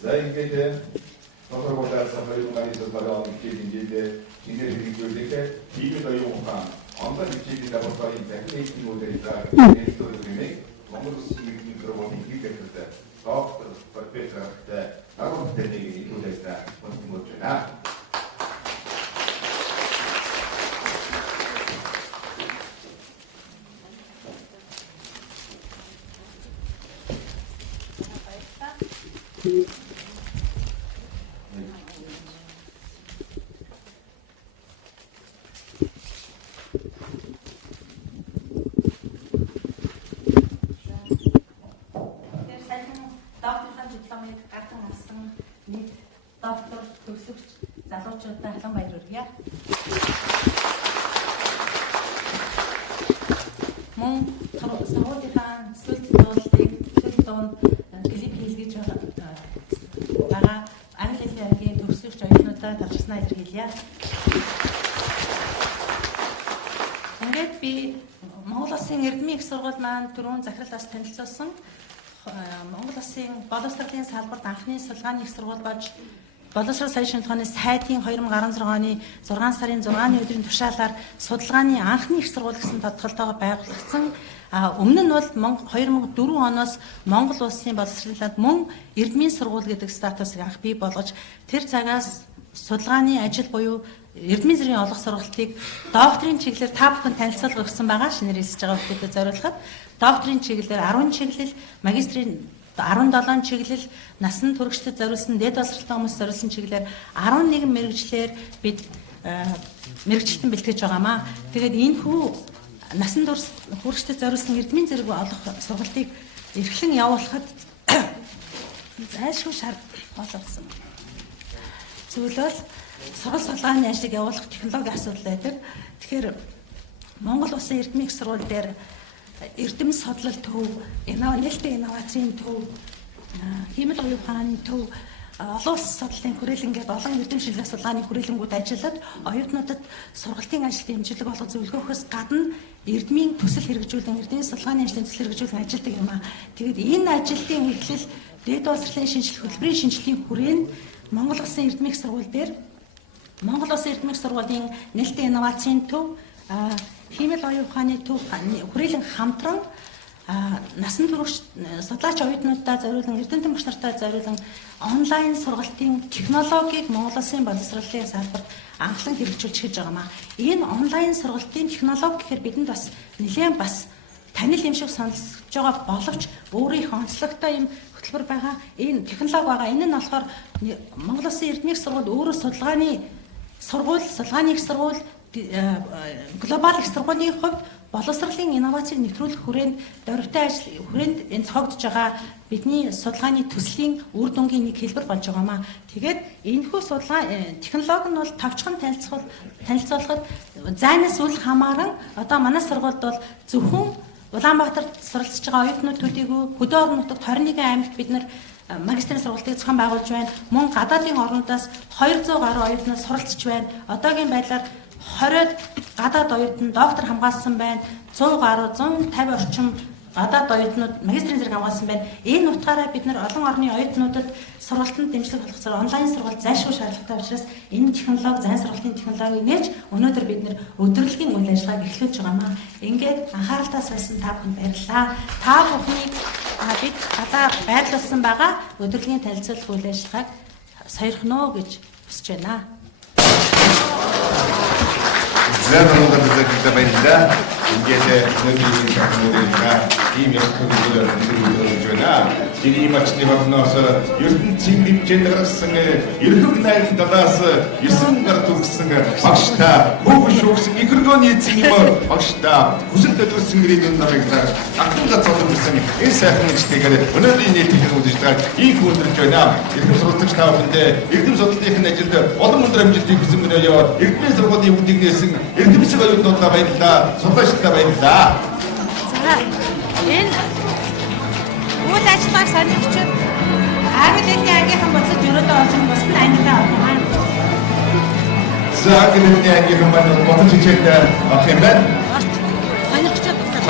За ингээд Тохоргоодаас хоёрын гарыг болоод ингээд инженерийн зүйлээ ийм оюун ухаан онлайн хичээлийн лабораторийн техникийн модельээр нэртүүлгэнэ Монгол Улсын иргэний сургуулийн хийгдэлтэй доктор профессортай агуулгын техникийн төлөвтэй боловч байна. Доктор төгсөгч залуучуудаа халуун баяр хүргье. Мөн сургуулийнхаа сүлд дунд клип хийлгэж байгаа англи хэлний төгсөгч оюутнуудаа талархснаа илэрхийлье. Ингээд би Монгол Улсын Эрдмийн их сургууль маань түрүүн захирал бас танилцуулсан Монгол Улсын боловсролын салбарт анхны судалгааны их сургууль болж боловсрол сая шинжилгээний сайдын 2016 оны 6 сарын 6-ны өдрийн тушаалаар судалгааны анхны их сургууль гэсэн тодтолтойгоор байгуулагдсан. Өмнө нь бол 2004 оноос Монгол Улсын боловсролын салбарт мөн эрдмийн сургууль гэдэг статусыг анх бий болгож тэр цагаас судалгааны ажил буюу эрдмийн зэргийн олох сургалтыг докторийн чиглэлээр та бүхэн танилцуулга өгсөн байгаа. Шинээр хэлсэж байгаа хүмүүстээ зориулахад докторийн чиглэлээр 10 чиглэл, магистрийн 17 чиглэл, насан туршид зориулсан дэд боловсролтой хүмүүс зориулсан чиглэлээр 11 мэрэгчлэр бид мэрэгчлэлтэн бэлтгэж байгаамаа. Тэгээд энэ хүү насан туршид зориулсан эрдмийн зэрэг олох сургалтыг эрхлэн явуулахад зайлшгүй шаард болгосон. Зөвлөл сургалт судалгааны ажлыг явуулах технологийн асуудал байдаг. Тэгэхээр Монгол Улсын эрдмийн их сургууль дээр эрдэм судлал төв, нээлттэй инновацийн төв, хиймэл оюун ухааны төв, олон улс судлалын хүрээлэн гээд олон эрдэм шинжилгээ судалгааны хүрээлэнгүүд ажиллаад оюутнуудад сургалтын ажилд дэмжлэг болох зөвлөгөөхөөс гадна эрдмийн төсөл хэрэгжүүлэн, эрдмийн судалгааны ажлын төсөл хэрэгжүүлэн ажилладаг юм аа. Тэгээд энэ ажилтны эхлэл дэд боловсролын шинжилгээ, хөтөлбөрийн шинжилгээний хүрээнд Монгол Улсын эрдмийн их сургууль дээр Монгол Улсын эрдмийн их сургуулийн нээлттэй инновацийн төв, хиймэл оюун ухааны төв хүрээлэн хамтран насан турш судлаач оюутнуудаа зориулан эрдэмтэн багш нартаа зориулан онлайн сургалтын технологиг Монгол Улсын боловсролын салбарт анхлан хэрэгжүүлж хийж байгаамаа. Энэ онлайн сургалтын технологи гэхээр бидэнд бас нэлээд бас танил юм шиг сонсож байгаа боловч өөрийнх онцлогтой юм хөтөлбөр байгаа. Энэ технологи байгаа. Энэ нь болохоор Монгол Улсын эрдмийн их сургууль өөрөө судалгааны их сургууль глобал их сургуулийн хувьд боловсролын инновацийг нэвтрүүлэх хүрээнд дөрвтэй ажил хүрээнд энэ цогдж байгаа бидний судалгааны төслийн үр дүнгийн нэг хэлбэр болж байгаамаа. Тэгээд энэхүү судалгаа технологи нь бол товчхон танилцуулахад зайнаас үл хамааран одоо манай сургуульд бол зөвхөн Улаанбаатарт суралцж байгаа оюутнууд төдийгүй хөдөө орон нутагт 21 аймагт бид нар магистрийн сургалтыг зохион байгуулж байна. Мөн гадаадын орнуудаас 200 гаруй оюутнууд суралцж байна. Одоогийн байдлаар 20 гадаад оюутан доктор хамгаалсан байна. 100 гаруй 150 орчим гадаад оюутнууд магистрийн зэрэг хамгаалсан байна. Энэ утгаараа бид нар олон орны оюутнуудад сургалтанд дэмжлэг болох зэрэг онлайн сургалт зайлшгүй шаардлагатай учраас энэ технологи, зайн сургалтын технологиг нээж өнөөдөр бид нар өдөрлөгийн үйл ажиллагааг эхлүүлж байгаамаа. Ингээд анхааралтай байсан та бүхэнд баярлалаа. Та бүхнийг бид гадаа байрлуулсан байгаа өдөрлөгийн танилцуулах үйл ажиллагааг сойрхно гэж хүсэж байна. Зэвэрнүүд үзэгдэж байна. Ингээд нөлөөллийн технологиа ийм явдлыг төлөвлөж байна. Чиний мачны багнаас ертөнцийн хэмжээнд гарсан ерөнхий найрын талаас 9 гар төгссөн багштай хөөгш шүүгсэн экологийн эзэн юм багштай хүсэл төлөвсөн гэрийн нарыг ахтунга цогцолсон энэ сайхан мэдлэгээр өнөөдрийн нийтийн үзэгдэж ийм хүндэрж байна. Эрдэм сурвалжлагч та бүхэндээ эрдэм судлалын ажилд олон өндөр амжилтыг хүсэн мөрөө яваад эрдмийн сургуулийн үдийг нээсэн эрдэмтэн оюутнуудаа баярлалаа. Судлаачдаа баярлалаа. За энэ үйл ажиллагааг сонирхчид английн ангийнхан буцаж өрөөдөө олсон бусад ангилаа авах. За английн ангийнхан маань бодож хичээлд авах юм байна.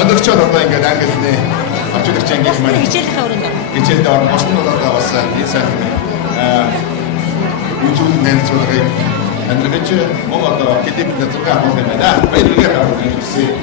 сонирхчод одоо ингээд англи орчуулагч англи маань хичээлийнхээ өрөөнд хичээлд орно. Босны бол одоо бас энэ сайн YouTube нэрцүүлэг амьдрагч мөн одоо хэдийн нэвтрүүлэг авах юм байна. Баярлалаа авах юм шиг.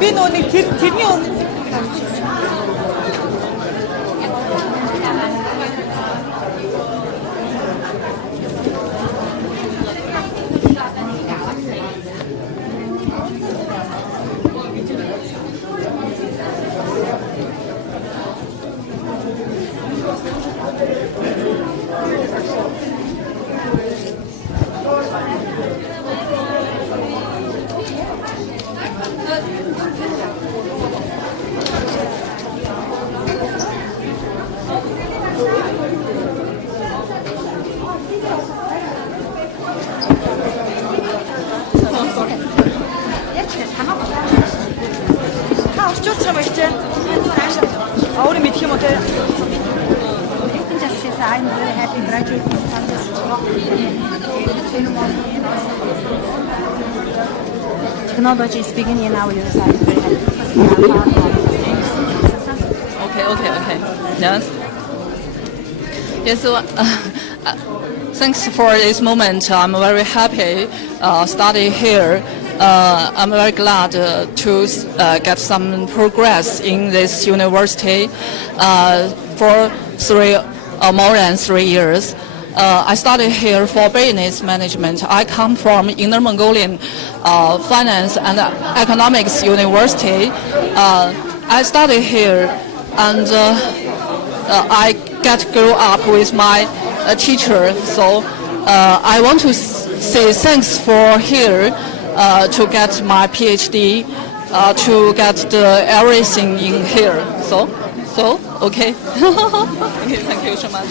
Би нөгөө тэрний өмнө I'm very happy graduating from this ceremony. technology is beginning in our university. Okay. Yes. Yes. So, thanks for this moment. I'm very happy study here. I'm very glad to get some progress in this university for more than 3 years. I studied here for business management. I come from Inner Mongolian Finance and Economics University. I studied here, and I grow up with my teacher. So I want to say thanks for here to get my PhD, to get everything in here. So okay. Okay, thank you so much.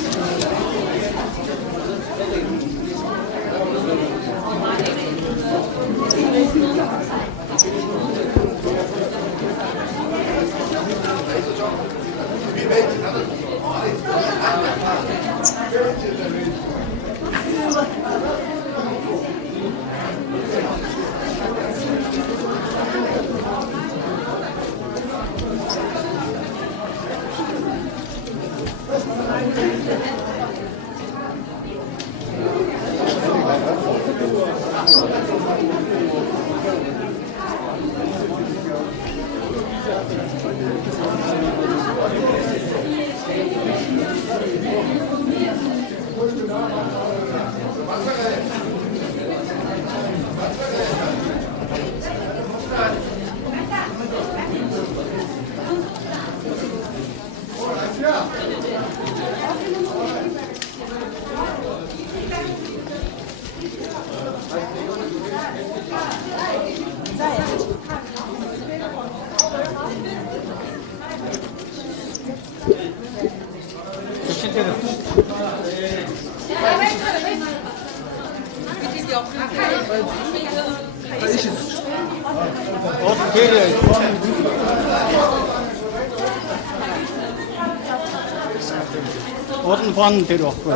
Олон фон дээр баггүй.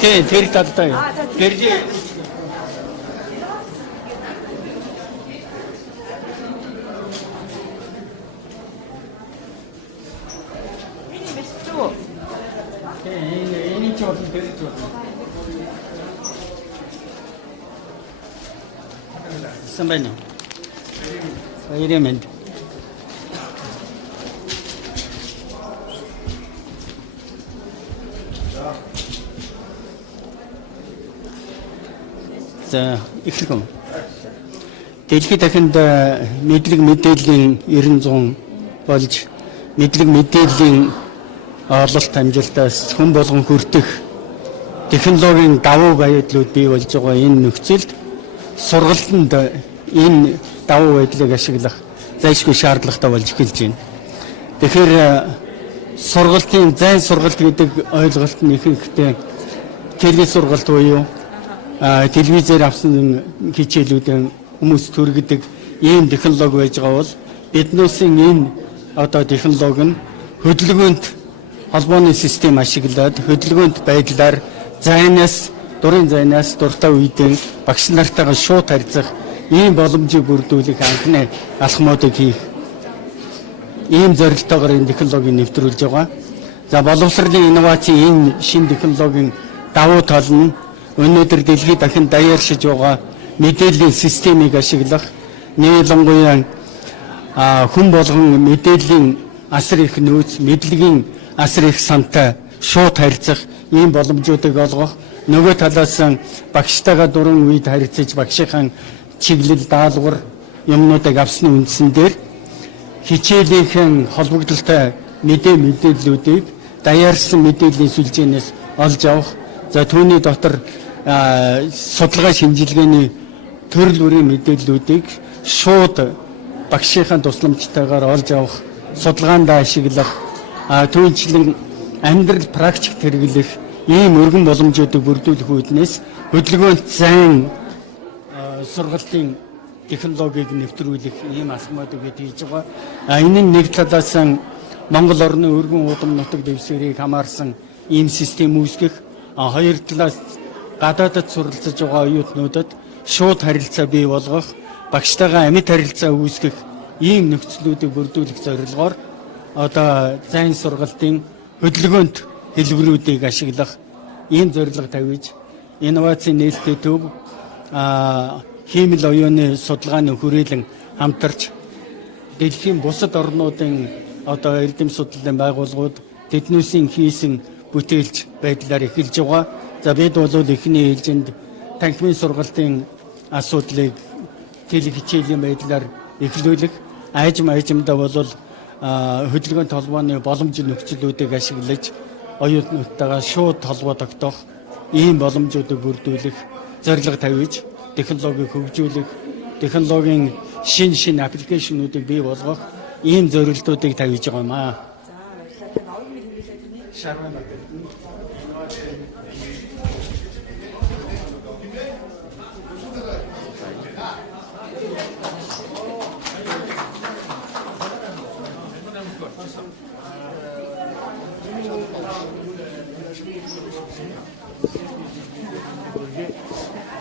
Тэр талтай. Тэр энэ ч бол тэр ч бол. Самбайно. Баярмэнд. За эхлэв. Дэлхийд дахинд мэдлэг мэдээллийн 900 болж мэдлэг мэдээллийн ололт амжилтаас хүн болгон хүртэх технологийн давуу байдлууд бий болж байгаа энэ нөхцөлд сургалтанд энэ давуу байдлыг ашиглах зайлшгүй шаардлагатай болж эхэлж байна. Тэгэхээр сургалтын зайн сургалт гэдэг ойлголт нь ихэнхдээ телесургалт буюу телевизээр авсан хичээлүүдэн хүмүүс төргөдөг ийм технологи байж байгаа бол биднээсийн энэ одоо технологи нь хөдөлгөөнт холбооны систем ашиглаад хөдөлгөөнт байдлаар дурын зайнаас дуртай үедээ багш нартайгаа шууд харьцах ийм боломжийг бүрдүүлэх анхны алхмуудыг хийх ийм зорилготойгоор энэ технологиг нэвтрүүлж байгаа. За боловсролын инновацийн энэ шинэ технологийн давуу тал нь өнөөдөр дэлхийд дахин даяаршиж байгаа мэдээллийн системийг ашиглах нийлэмгүйн хүн болгон мэдээллийн асар их нөөц, мэдлэгийн асар их сантай шууд харьцах ийм боломжуудыг олгох, нөгөө талаас багштайгаа дурын үед харьцаж багшийн чиглэл даалгавар юмнуудыг авсны үндсэн дээр хичээлийн холбогдолтой мэдээллүүдийг даяарсан мэдээллийн сүлжээнээс олж авах. За түүний дотор судалгаа шинжилгээний төрөл бүрийн мэдээллүүдийг шууд багшийн тусламжтайгаар олж авах, судалгаанд ашиглах, түүнчлэн амьдрал практик хэрэглэх ийм өргөн боломжуудыг бүрдүүлэх үүднээс хөдөлгөөнт зайн сургалтын технологиг нэвтрүүлэх ийм алхмуудыг хийж байгаа. Энэ нь нэг талаас Монгол орны өргөн удам нутаг дэвсгэрийг хамаарсан ийм систем үүсгэх, хоёр талаас гадаадд суралцж байгаа оюутнуудад шууд харилцаа бий болгох, багштайгаа амьд харилцаа үүсгэх ийм нөхцлүүдийг бүрдүүлэх зорилгоор одоо зайн сургалтын хөдөлгөөнт хэлбэрүүдийг ашиглах ийм зорилго тавьж инновацийн нээлттэй төв хиймэл оюуны судалгааны хүрээлэн хамтарч дэлхийн бусад орнуудын одоо эрдэм судлалын байгууллагууд тэднүүсийн хийсэн бүтээлч байдлаар эхэлж байгаа. За бид бол эхний ээлжинд танхимын сургалтын асуудлыг тэлэг хичээлийн байдлаар эхлүүлэх, айжмдаа бол хөдөлгөөнт холбооны боломж нөхцлүүдийг ашиглаж оюутнуудтайгаа шууд холбоо тогтоох ийм боломжуудыг бүрдүүлэх зорилго тавьж технологиг хөгжүүлэх, технологийн шин аппликейшнуудыг бий болгох ийм зорилтуудыг тавьж байгаа юм аа.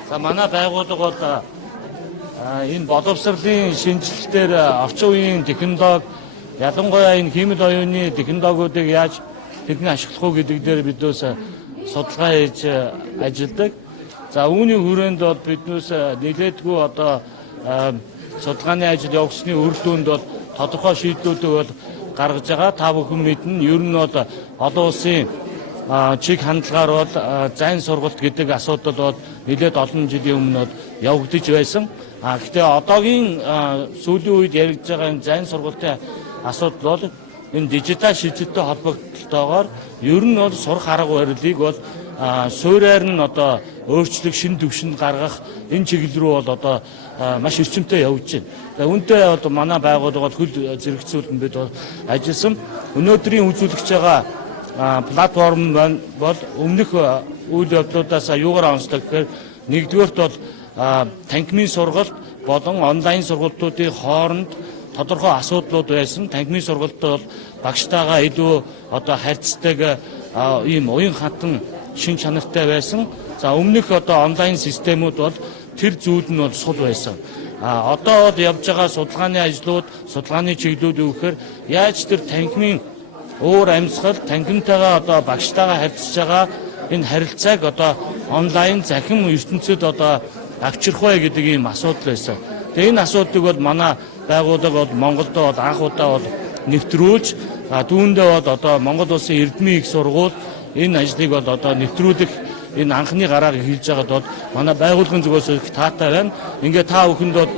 За манай байгууллага бол энэ боловсролын шинжилэлтээр орчин үеийн технологи, ялангуяа энэ хиймэл оюуны технологиудыг яаж тэдний ашиглах уу гэдэг дээр биднээс судалгаа хийж ажилладаг. За үүний хүрээнд бол биднээс нэлээдгүй одоо судалгааны ажил явуулсны үр дүнд бол тодорхой шийдлүүдийг бол гаргаж байгаа. Та бүхэн мэднэ. Ер нь бол олон улсын чиг хандлагаар бол зайн сургалт гэдэг асуудал бол нэлээд олон жилийн өмнө явагдаж байсан. Гэхдээ одоогийн сүүлийн үед яригдж байгаа энэ зайн сургалтын асуудал бол энэ дижитал шилжилттэй холбогдлолтойгоор ер нь бол сурах арга барилыг бол суурьаар нь одоо өөрчлөх, шин төвшөнд гаргах энэ чиглэл рүү бол одоо маш эрчимтэй явж байна. Үүнтэй одоо манай байгууллага бол хөл зэрэгцүүлэн бид бол ажилласан. Өнөөдрийн үзүүлэгч байгаа платформ бол өмнөх үйл явдлуудаас юугаар онцлог гэхээр нэгдүгээрт бол танхимын сургалт болон онлайн сургалтуудын хооронд тодорхой асуудлууд байсан. Танхимын сургалтад бол багштайгаа илүү одоо харьцдаг ийм уян хатан шин чанартай байсан. За өмнөх одоо онлайн системүүд бол тэр зүйл нь бол сул байсан. Одоо бол явж байгаа судалгааны ажлууд, судалгааны чиглэлүүд юу гэхээр яаж тэр танхимын өөр амьсгал, танхимтайгаа одоо багштайгаа харьцаж байгаа энэ харилцааг одоо онлайн захин ертөнцид одоо авчрах вэ гэдэг ийм асуудал байсан. Тэгээ энэ асуудлыг бол манай байгууллага бол Монголд бол анх удаа бол нэвтрүүлж түүндээ бол одоо Монгол улсын эрдмийн их сургууль энэ ажлыг бол одоо нэвтрүүлэх энэ анхны гарааг хийж байгаад бол манай байгууллагын зүгээс их таатай байна. Ингээ та бүхэнд бол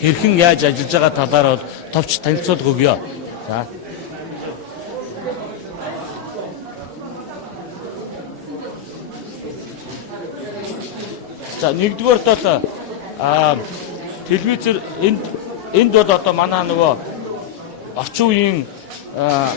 хэрхэн яаж ажиллаж байгаа талаар бол товч танилцуулга өгье. За. За нэгдүгээр бол телевизээр энд бол одоо манай нөгөө орчин үеийн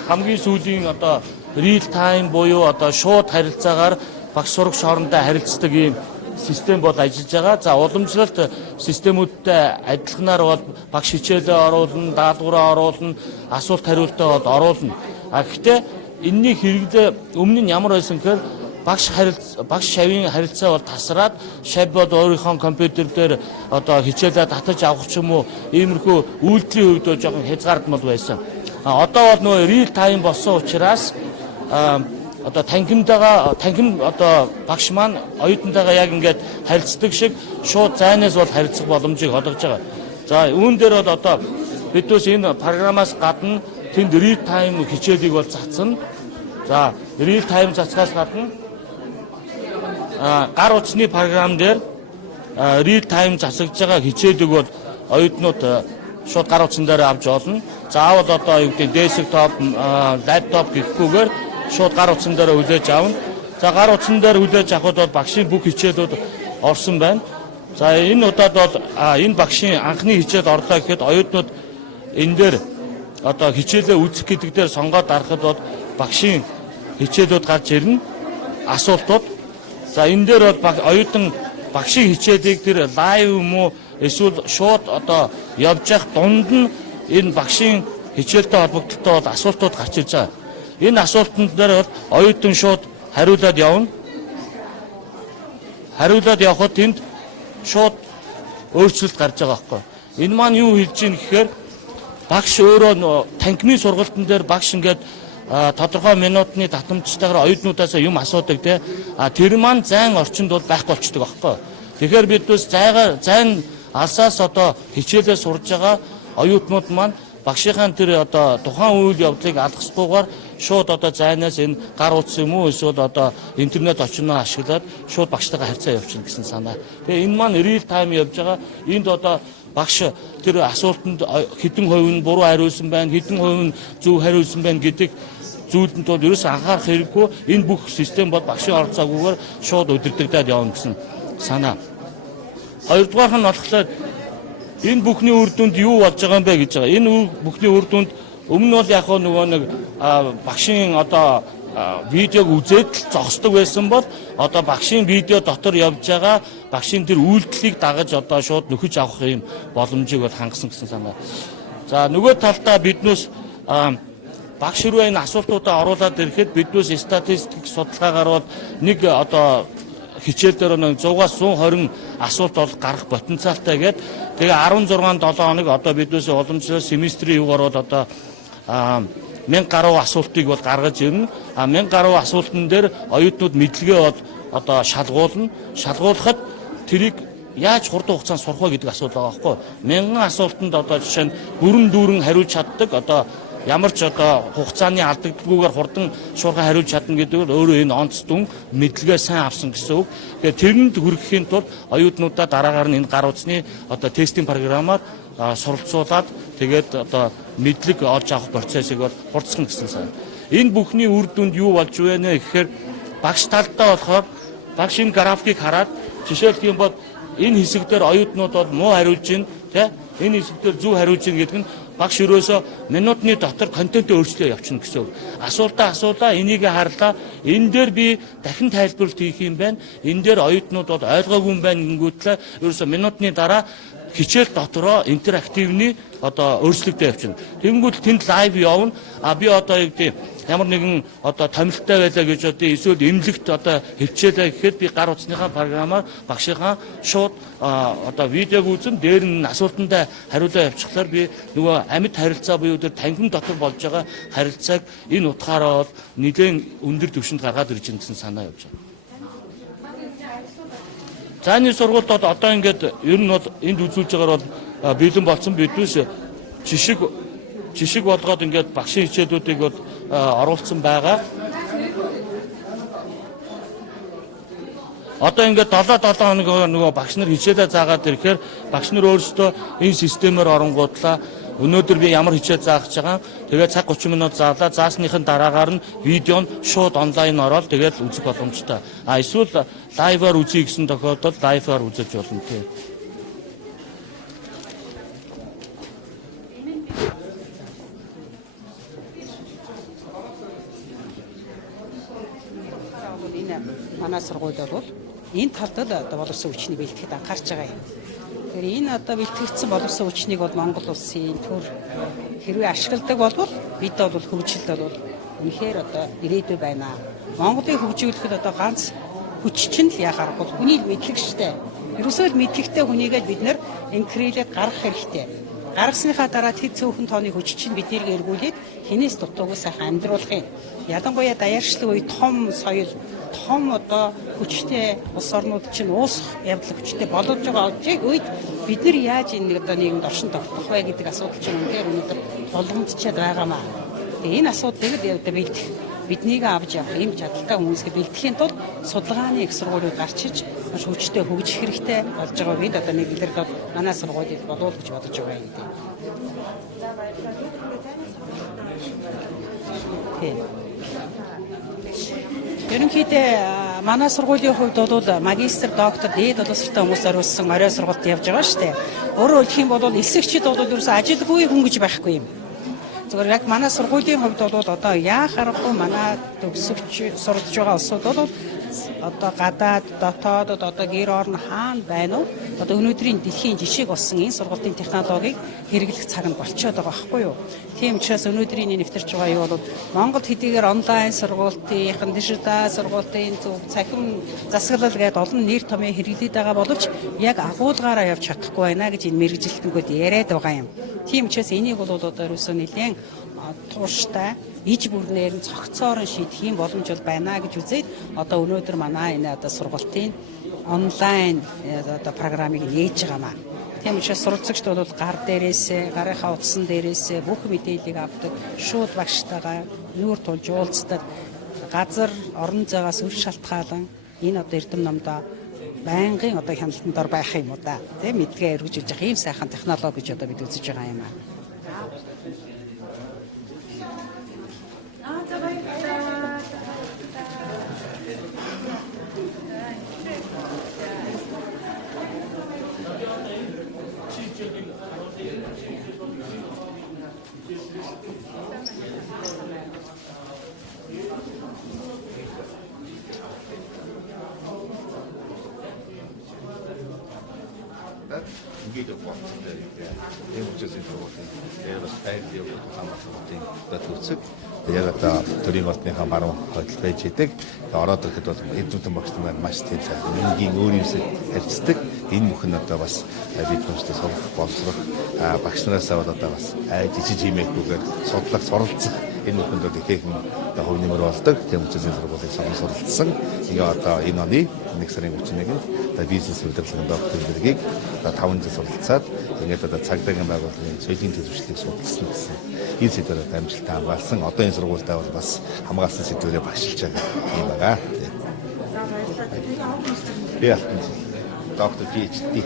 хамгийн сүүлийн одоо real time буюу одоо шууд харилцаагаар багш сурагч хоорондоо харилцдаг ийм систем бол ажиллаж байгаа. За уламжлалт системүүдтэй адилханаар бол багш хичээлээ оруулна, даалгавраа оруулна, асуулт хариултаа бол оруулна. Гэхдээ энэний хэрэглээ өмнө нь ямар байсан гэхээр багш шавийн харилцаа бол тасраад шав бол өөрийнхөө компьютер дээр одоо хичээлээ татаж авах ч юм уу иймэрхүү үйлдлийн хувьд бол жоохон хязгаардмал байсан. Одоо бол нөгөө real time болсон учраас одоо танхим одоо багш маань оюутнтайгаа яг ингээд харилцдаг шиг шууд зайнаас бол харилцах боломжийг олгож байгаа. За үүн дээр бол одоо бидээс энэ програмаас гадна тэнд real time хичээлийг бол цацна. За real time цацгаас гадна гар утасны програм дээр real time засагдж байгаа хичээлийг бол оюутнууд шууд гар утсан дээр авч олно. Заавал одоо юу гэдэг десктоп, лаптоп гэхгүйгээр шууд гар утсан дээр хүлээж авна. За гар утсан дээр хүлээж авахд бол багшийн бүх хичээлүүд орсон байна. За энэ удаад бол энэ багшийн анхны хичээл орлоо гэхэд оюутнууд энэ дээр одоо хичээлээ үзэх гэдэг дээр сонгоод дарахад бол багшийн хичээлүүд гарч ирнэ. Асуултууд. За энэ дээр бол оюутан багшийн хичээлийг тэр лайв юм уу эсвэл шууд одоо явж явах дунд нь энэ багшийн хичээлтэй холбогдлолтой бол асуултууд гарч ирж байгаа. Энэ асуултанд дээр бол оюутан шууд хариулаад явна. хариулаад явхад тэнд шууд өөрчлөлт гарч байгаа байхгүй. Энэ маань юу хэлж ийн гэхээр багш өөрөө танхимын сургалтын дээр багш ингээд тодорхой минутны татамжтайгаар оюутнуудаас юм асуудаг те. Тэр маань зайн орчинд бол байхгүй болчдөг байхгүй. Тэгэхээр бид бас зайн алсаас одоо хичээлээ сурж байгаа оюутнууд маань багшийнхаа тэр одоо тухайн үйл явдлыг алгасгүйгээр шууд одоо зайнаас энэ гар утас юм уу эсвэл одоо интернет очноо ашиглаад шууд багштайгаа харьцаа явуулчихна гэсэн санаа. Тэгээ энэ маань real time явж байгаа. Энд одоо багш тэр асуултанд хэдэн хувь нь буруу хариулсан байна, хэдэн хувь нь зөв хариулсан байна гэдэг зүйлд бол ерөөсөө анхаарах хэрэггүй. Энэ бүх систем бол багшийн оролцоогүйгээр шууд удирдагдаад явна гэсэн санаа. Хоёрдугаар нь болохоор энэ бүхний үр дүнд юу болж байгаа юм бэ гэж байгаа. Энэ бүхний үр дүнд өмнө бол яг нөгөө нэг багшийн одоо видеог үзээд л зогсдог байсан бол одоо багшийн видео дотор явж байгаа багшийн тэр үйлдэлийг дагаж одоо шууд нөхөж авах юм боломжийг бол хангасан гэсэн санаа. За нөгөө талдаа биднээс багш руу энэ асуултуудаа оруулаад ирэхэд биднээс статистик судалгаагаар бол нэг одоо хичээл дээр нэг 100-аас 120 асуулт бол гарах потенциалтай гээд тэгээ 16-7 хоног одоо биднээс уламжлал семестрийн югаар бол одоо 1000 гаруй асуултыг бол гаргаж ирнэ. 1000 гаруй асуултан дээр оюутнууд мэдлэгээ бол одоо шалгуулна. Шалгуулахад тэрийг яаж хурдан хугацаанд сурах вэ гэдэг асуудал байгаа байхгүй. 1000 асуултанд одоо жишээ нь бүрэн дүүрэн хариулж чаддаг одоо ямар ч одоо хугацааны алдагддаггүйгээр хурдан шуурхай хариулж чадна гэдэг нь өөрөө энэ онц дүн мэдлэгээ сайн авсан гэсэн үг. Тэгэхээр тэрэнд хүрэхийн тулд оюутнуудаа дараагаар нь энэ гар утасны одоо тестийн програмаар суралцуулаад тэгээд одоо мэдлэг олж авах процессыг бол хурцсан гэсэн санаа. Энэ бүхний үр дүнд юу болж байна гэхээр багш талдаа болохоор багш энэ графикийг хараад жишээлх юм бол энэ хэсэг дээр оюутнууд бол муу хариулж гин тий энэ хэсэг дээр зөв хариулж гин гэдэг нь багш ерөөсөө минутны дотор контентөө өөрчлөө явуулна гэсэн үг. Асуултаа энийг харлаа. Энэ дээр би дахин тайлбарлалт хийх юм байна. Энэ дээр оюутнууд бол ойлгоогүй юм байна гингүүтлээ ерөөсөө минутны дараа хичээл дотороо интерактивны одоо өөрчлөлтөө явуулна. Тэнгүүд тэнд лайв явна. Би одоо юу гэдэг ямар нэгэн одоо томилттой байлаа гэж одоо эсвэл эмнэлэгт одоо хөвчээлээ гэхэд би гар утасныхаа програмаар багшийнхаа шууд одоо видеог үзэн дээр нь асуултандаа хариулаа явуулчихлаар би нөгөө амьд харилцаа буюу тэр танхим дотор болж байгаа харилцааг энэ утгаараа бол нэлээд өндөр түвшинд гаргаад ирж байгаа гэсэн санаа явж байна. Зайны сургуульд одоо ингээд ер нь бол энд үзүүлж байгаагаар бол бэлэн болсон биднээс жишг болгоод ингээд багшийн хичээлүүдийг бол оруулсан байгаа. Одоо ингээд 7 хоног нөгөө багш нар хичээлээ заагаад ирэхээр багш нар өөрсдөө энэ системээр оронгуудлаа. Өнөөдөр би ямар хичээл заах гэж байгаа. Тэгээд цаг 30 минут заалаа. Заасныхын дараагаар нь видео нь шууд онлайн ороод тэгээд үзэх боломжтой. Эсвэл лайваар үзье гэсэн тохиолдолд лайваар үзэж болно тийм. Манай сургууль бол энэ талд одоо боловсон хүчний бэлтгэхэд анхаарч байгаа юм. Тэгэхээр энэ одоо бэлтгэгдсэн боловсон хүчнийг бол Монгол улсын төр хэрвээ ашигладаг болвол бид бол хөгжилд бол үнэхээр одоо ирээдүй байна. Монголыг хөгжүүлэхэд одоо ганц хүч чинь л яхаар бол хүний мэдлэгчтэй. Ерөөсөө л мэдлэгтэй хүнийгээ бид нэр инкрилээд гаргах хэрэгтэй. Гаргасныхаа дараа тэд цөөхөн тооны хүч чинь биднийг эргүүлээд хинээс дутуугүй сайхан амьдруулах юм. Ялангуяа даяарчлаг үе том соёл, том одоо хүчтэй улс орнууд чинь уусах явдал хүчтэй болоод байгаа үед бид нар яаж энэ одоо нийгэмд оршин тогтох вэ гэдэг асуудал чинь үнээр өнөөдөр болгомжчод байгаамаа. Тэгээ энэ асуудлыг одоо биднийг авч явах юм чадaltaй хүмүүсийг бэлтгэхийн тулд судалгааны их сургуулиуд гарч иж маш хүчтэй хөгжих хэрэгтэй болж байгаа бид одоо нэг илэрд манай сургуулийг болов гэж бодож байгаа юм дээ. Ерөнхийдөө манай сургуулийн хувьд бол магистр, доктор, дээд боловсролтой хүмүүс зориулсан орой сургалт явж байгаа шүү дээ. Өөрөөр хэлэх юм бол эсвэгчид бол ерөөсөө ажилгүй хүн гэж байхгүй юм. Зөвхөн яг манай сургуулийн хувьд бол одоо яах аргагүй манай төгсөгч сурж байгаа улсууд бол одоо гадаад дотоодод одоо гэр орон хаана байна уу? Одоо өнөөдрийн дэлхийн жишээг болсон энэ сургалтын технологиг хэрэглэх цаг нь болчиход байгаа байхгүй юу? Тийм учраас өнөөдрийн нэвтэрч байгаа юу бол Монгол хэдийгээр онлайн сургалтын, дижитал сургалтын зөв цахим засаглал гэдэг олон нэр томьёо хэрэглээд байгаа боловч яг агуулгаараа явж чадахгүй байна гэж энэ мэрэгжилтэнгүүд яриад байгаа юм. Тийм учраас энийг бол одоо ерөөсөө нэлээд тууштай иж бүрнээр нь цогцоор нь шийдэх юм боломж бол байна гэж үзээд одоо өнөөдөр манай энэ одоо сургалтын онлайн одоо программыг нээж байгаамаа. Тийм учраас суралцагчд бол гар дээрээсээ, гарынхаа утсан дээрээсээ бүх мэдээллийг авдаг, шууд багштайгаа нүүр тулж уулздаг, газар орон зайгаас үл шалтгаалan энэ одоо эрдэм номдоо байнгын одоо хяналтанд ор байх юм уу да. Тэ мэдгээ өргөжүүлж явах ийм сайхан технологи гэж одоо бид үзэж байгаа юм аа. ингээд болсон дээр ийм үчирсэн сургуулийн дээр бас тайлбар явуулах хамаатай төсөв. Яг одоо төрийн болтныхаа баруун хойдол байж идэг. Ороод ирэхэд бол эднүүдэн багш нар маш тийм сайн энгийн өөрөөсөө харьцдаг. Энэ бүхэн одоо бас бид хүмүүстэй сурах боловсрох багш нараасаа бол одоо бас жижиг хэмээгүйгээр судлах суралцах энэ бүхэнд ихээхэн одоо хувь нэмэр болдог. Тийм үчирсэн сургуулийн сонгон суралцсан. Тэгээ одоо энэ оны 1 сарын 31-нд одоо бизнес удирдлагын доктор зэргийг 5 жил суралцаад ингээд одоо цагдаагийн байгууллагын соёлын төлөвшлийг судалсан гэсэн энэ сэдвээр амжилттай хамгаалсан. Одоо энэ сургуультай бол бас хамгаалсан сэдвэрээ багшилж байгаа юм байна. Yeah. Доктор PhD.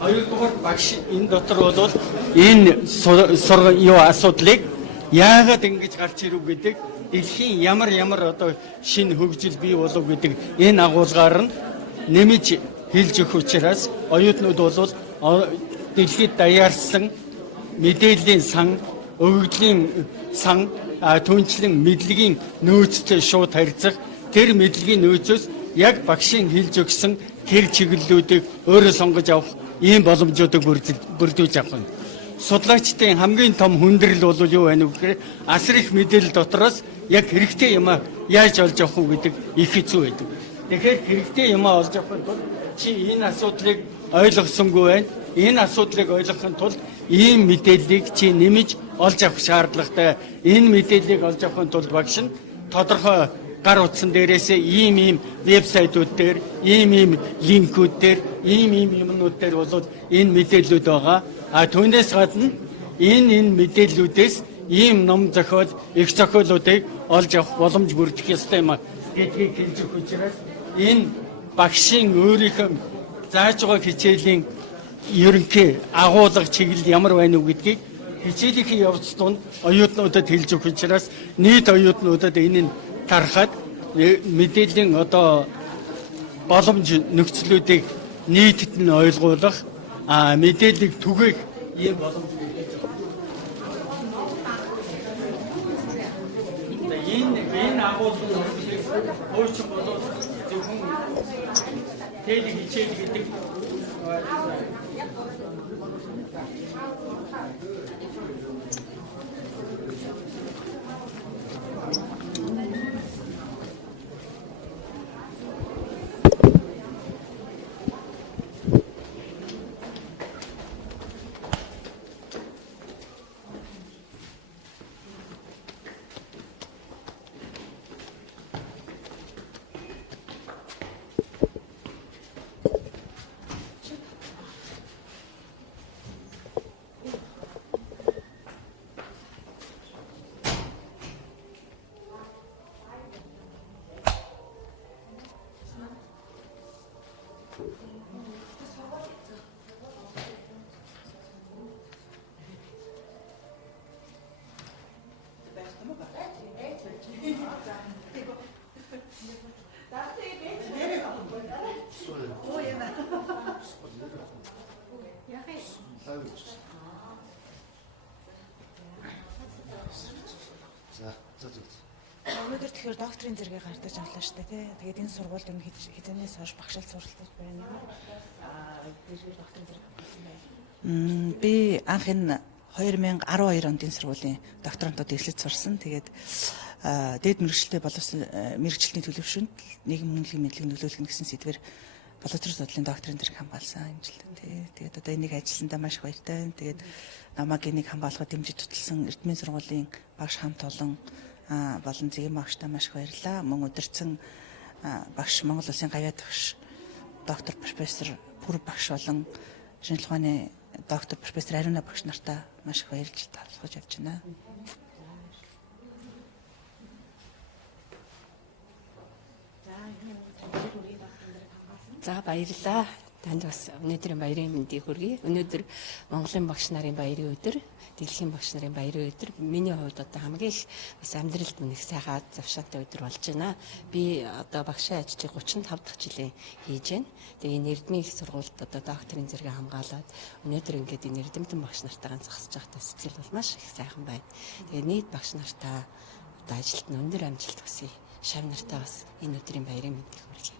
Хоёрдугаар багш энэ дотор бол энэ асуудлыг яагаад ингэж гарч ирв гэдэг дэлхийн ямар одоо шинэ хөгжил бий болов гэдэг энэ агуулгаар нь нэмж хэлж өгөх учраас оюутнууд бол дэлхийд даяарсан мэдээллийн сан, өгөгдлийн сан, түнчлэн мэдлэгийн нөөцтэй шууд харьцах, тэр мэдлэгийн нөөцөөс яг багшийн хэлж өгсөн тэр чиглэлүүдийг өөрөө сонгож авах ийм боломжуудыг бүрдүүлж авах нь. Судлаачдын хамгийн том хүндрэл бол юу байна вэ гэхээр асар их мэдээлэл дотроос яг хэрэгтэй юм яаж олж авах вэ гэдэг их хэцүү байдаг. Тэгэхээр хэрэгтэй юм олж авахын тулд чи энэ асуудлыг ойлгосонгүй байна. Энэ асуудлыг ойлгохын тулд ийм мэдээллийг чи нэмж олж авах шаардлагатай. Энэ мэдээллийг олж авахын тулд багш нь тодорхой гар утсан дээрээс ийм вебсайтууд дээр, ийм линкүүд дээр, ийм юмнууд дээр бол энэ мэдээллүүд байгаа. Түүнээс гадна энэ мэдээллүүдээс ийм ном зохиол, их зохиолуудыг олж авах боломж бүрдэх ёстой юм гэдгийг хэлж өгөх учраас энэ багшийн өөрийнхөө зааж байгаа хичээлийн ерөнхий агуулга чиглэл ямар байна уу гэдгийг хичээлийн явц донд оюутнуудад хэлж өгөх учраас нийт оюутнуудад энэ тарахад мэдээллийн боломж нөхцлүүдийг нийтэд нь ойлгуулах, мэдээллийг түгээх ийм боломж өгч байна. Энэ агуулгын хойч болоод зөвхөн тэлэг хичээл гэдэг Өнөөдөр тэгэхээр докторийн зэрэгээ гардаж авлаа шүү дээ тий. Тэгээд энэ сургуульд өмнө хэзээс хойш багшаал суралцж байна. Докторийн зэрэг авсан байна. Би анх энэ 2012 онд энэ сургуулийн докторантууд эхлэж сурсан. Тэгээд дээд мэргэжилтэд боловсон мэргэжилтний төлөвшөнд нийгмийн үнэлгээ мэдлэгийг нөлөөлөх гэсэн сэдвээр боловсрол судлалын докторийн зэрэг хамгаалсан энэ жил тий. Тэгээд одоо энийг ажилласандаа маш их баяртай. Тэгээд намайг энийг хамгаалахад дэмжиж туталсан Эрдмийн сургуулийн багш хамт олон болон зэгийн багштай маш их баярлалаа. Мөн удирдсан багш Монгол Улсын гавьяа багш доктор профессор Пүр багш болон шинжлэх ухааны доктор профессор Ариуна багш нартай маш их баярлж талархаж явж байна. За баярлалаа. Танд бас өнөөдрийн баярын мэндийг хүргэе. Өнөөдөр Монголын багш нарын баярын өдөр, дэлхийн багш нарын баярын өдөр. Миний хувьд одоо хамгийн их бас амьдралд минь их сайхан завшаантай өдөр болж байна. Би одоо багшийн ажлыг 35 дахь жилийн хийж байна. Тэгээ энэ Эрдмийн их сургуульд одоо докторийн зэрэгээ хамгаалаад өнөөдөр ингээд энэ эрдэмтэн багш нартайгаа зогсож байхдаа сэтгэл бол маш их сайхан байна. Тэгээ нийт багш нартаа одоо ажилд нь өндөр амжилт хүсье. Шав нартаа бас энэ өдрийн баярын мэндийг хүргэе.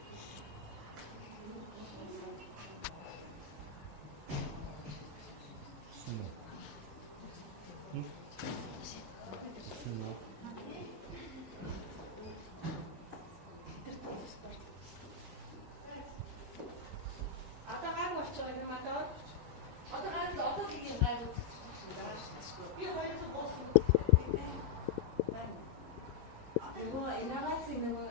이거 인하가 쓰는 거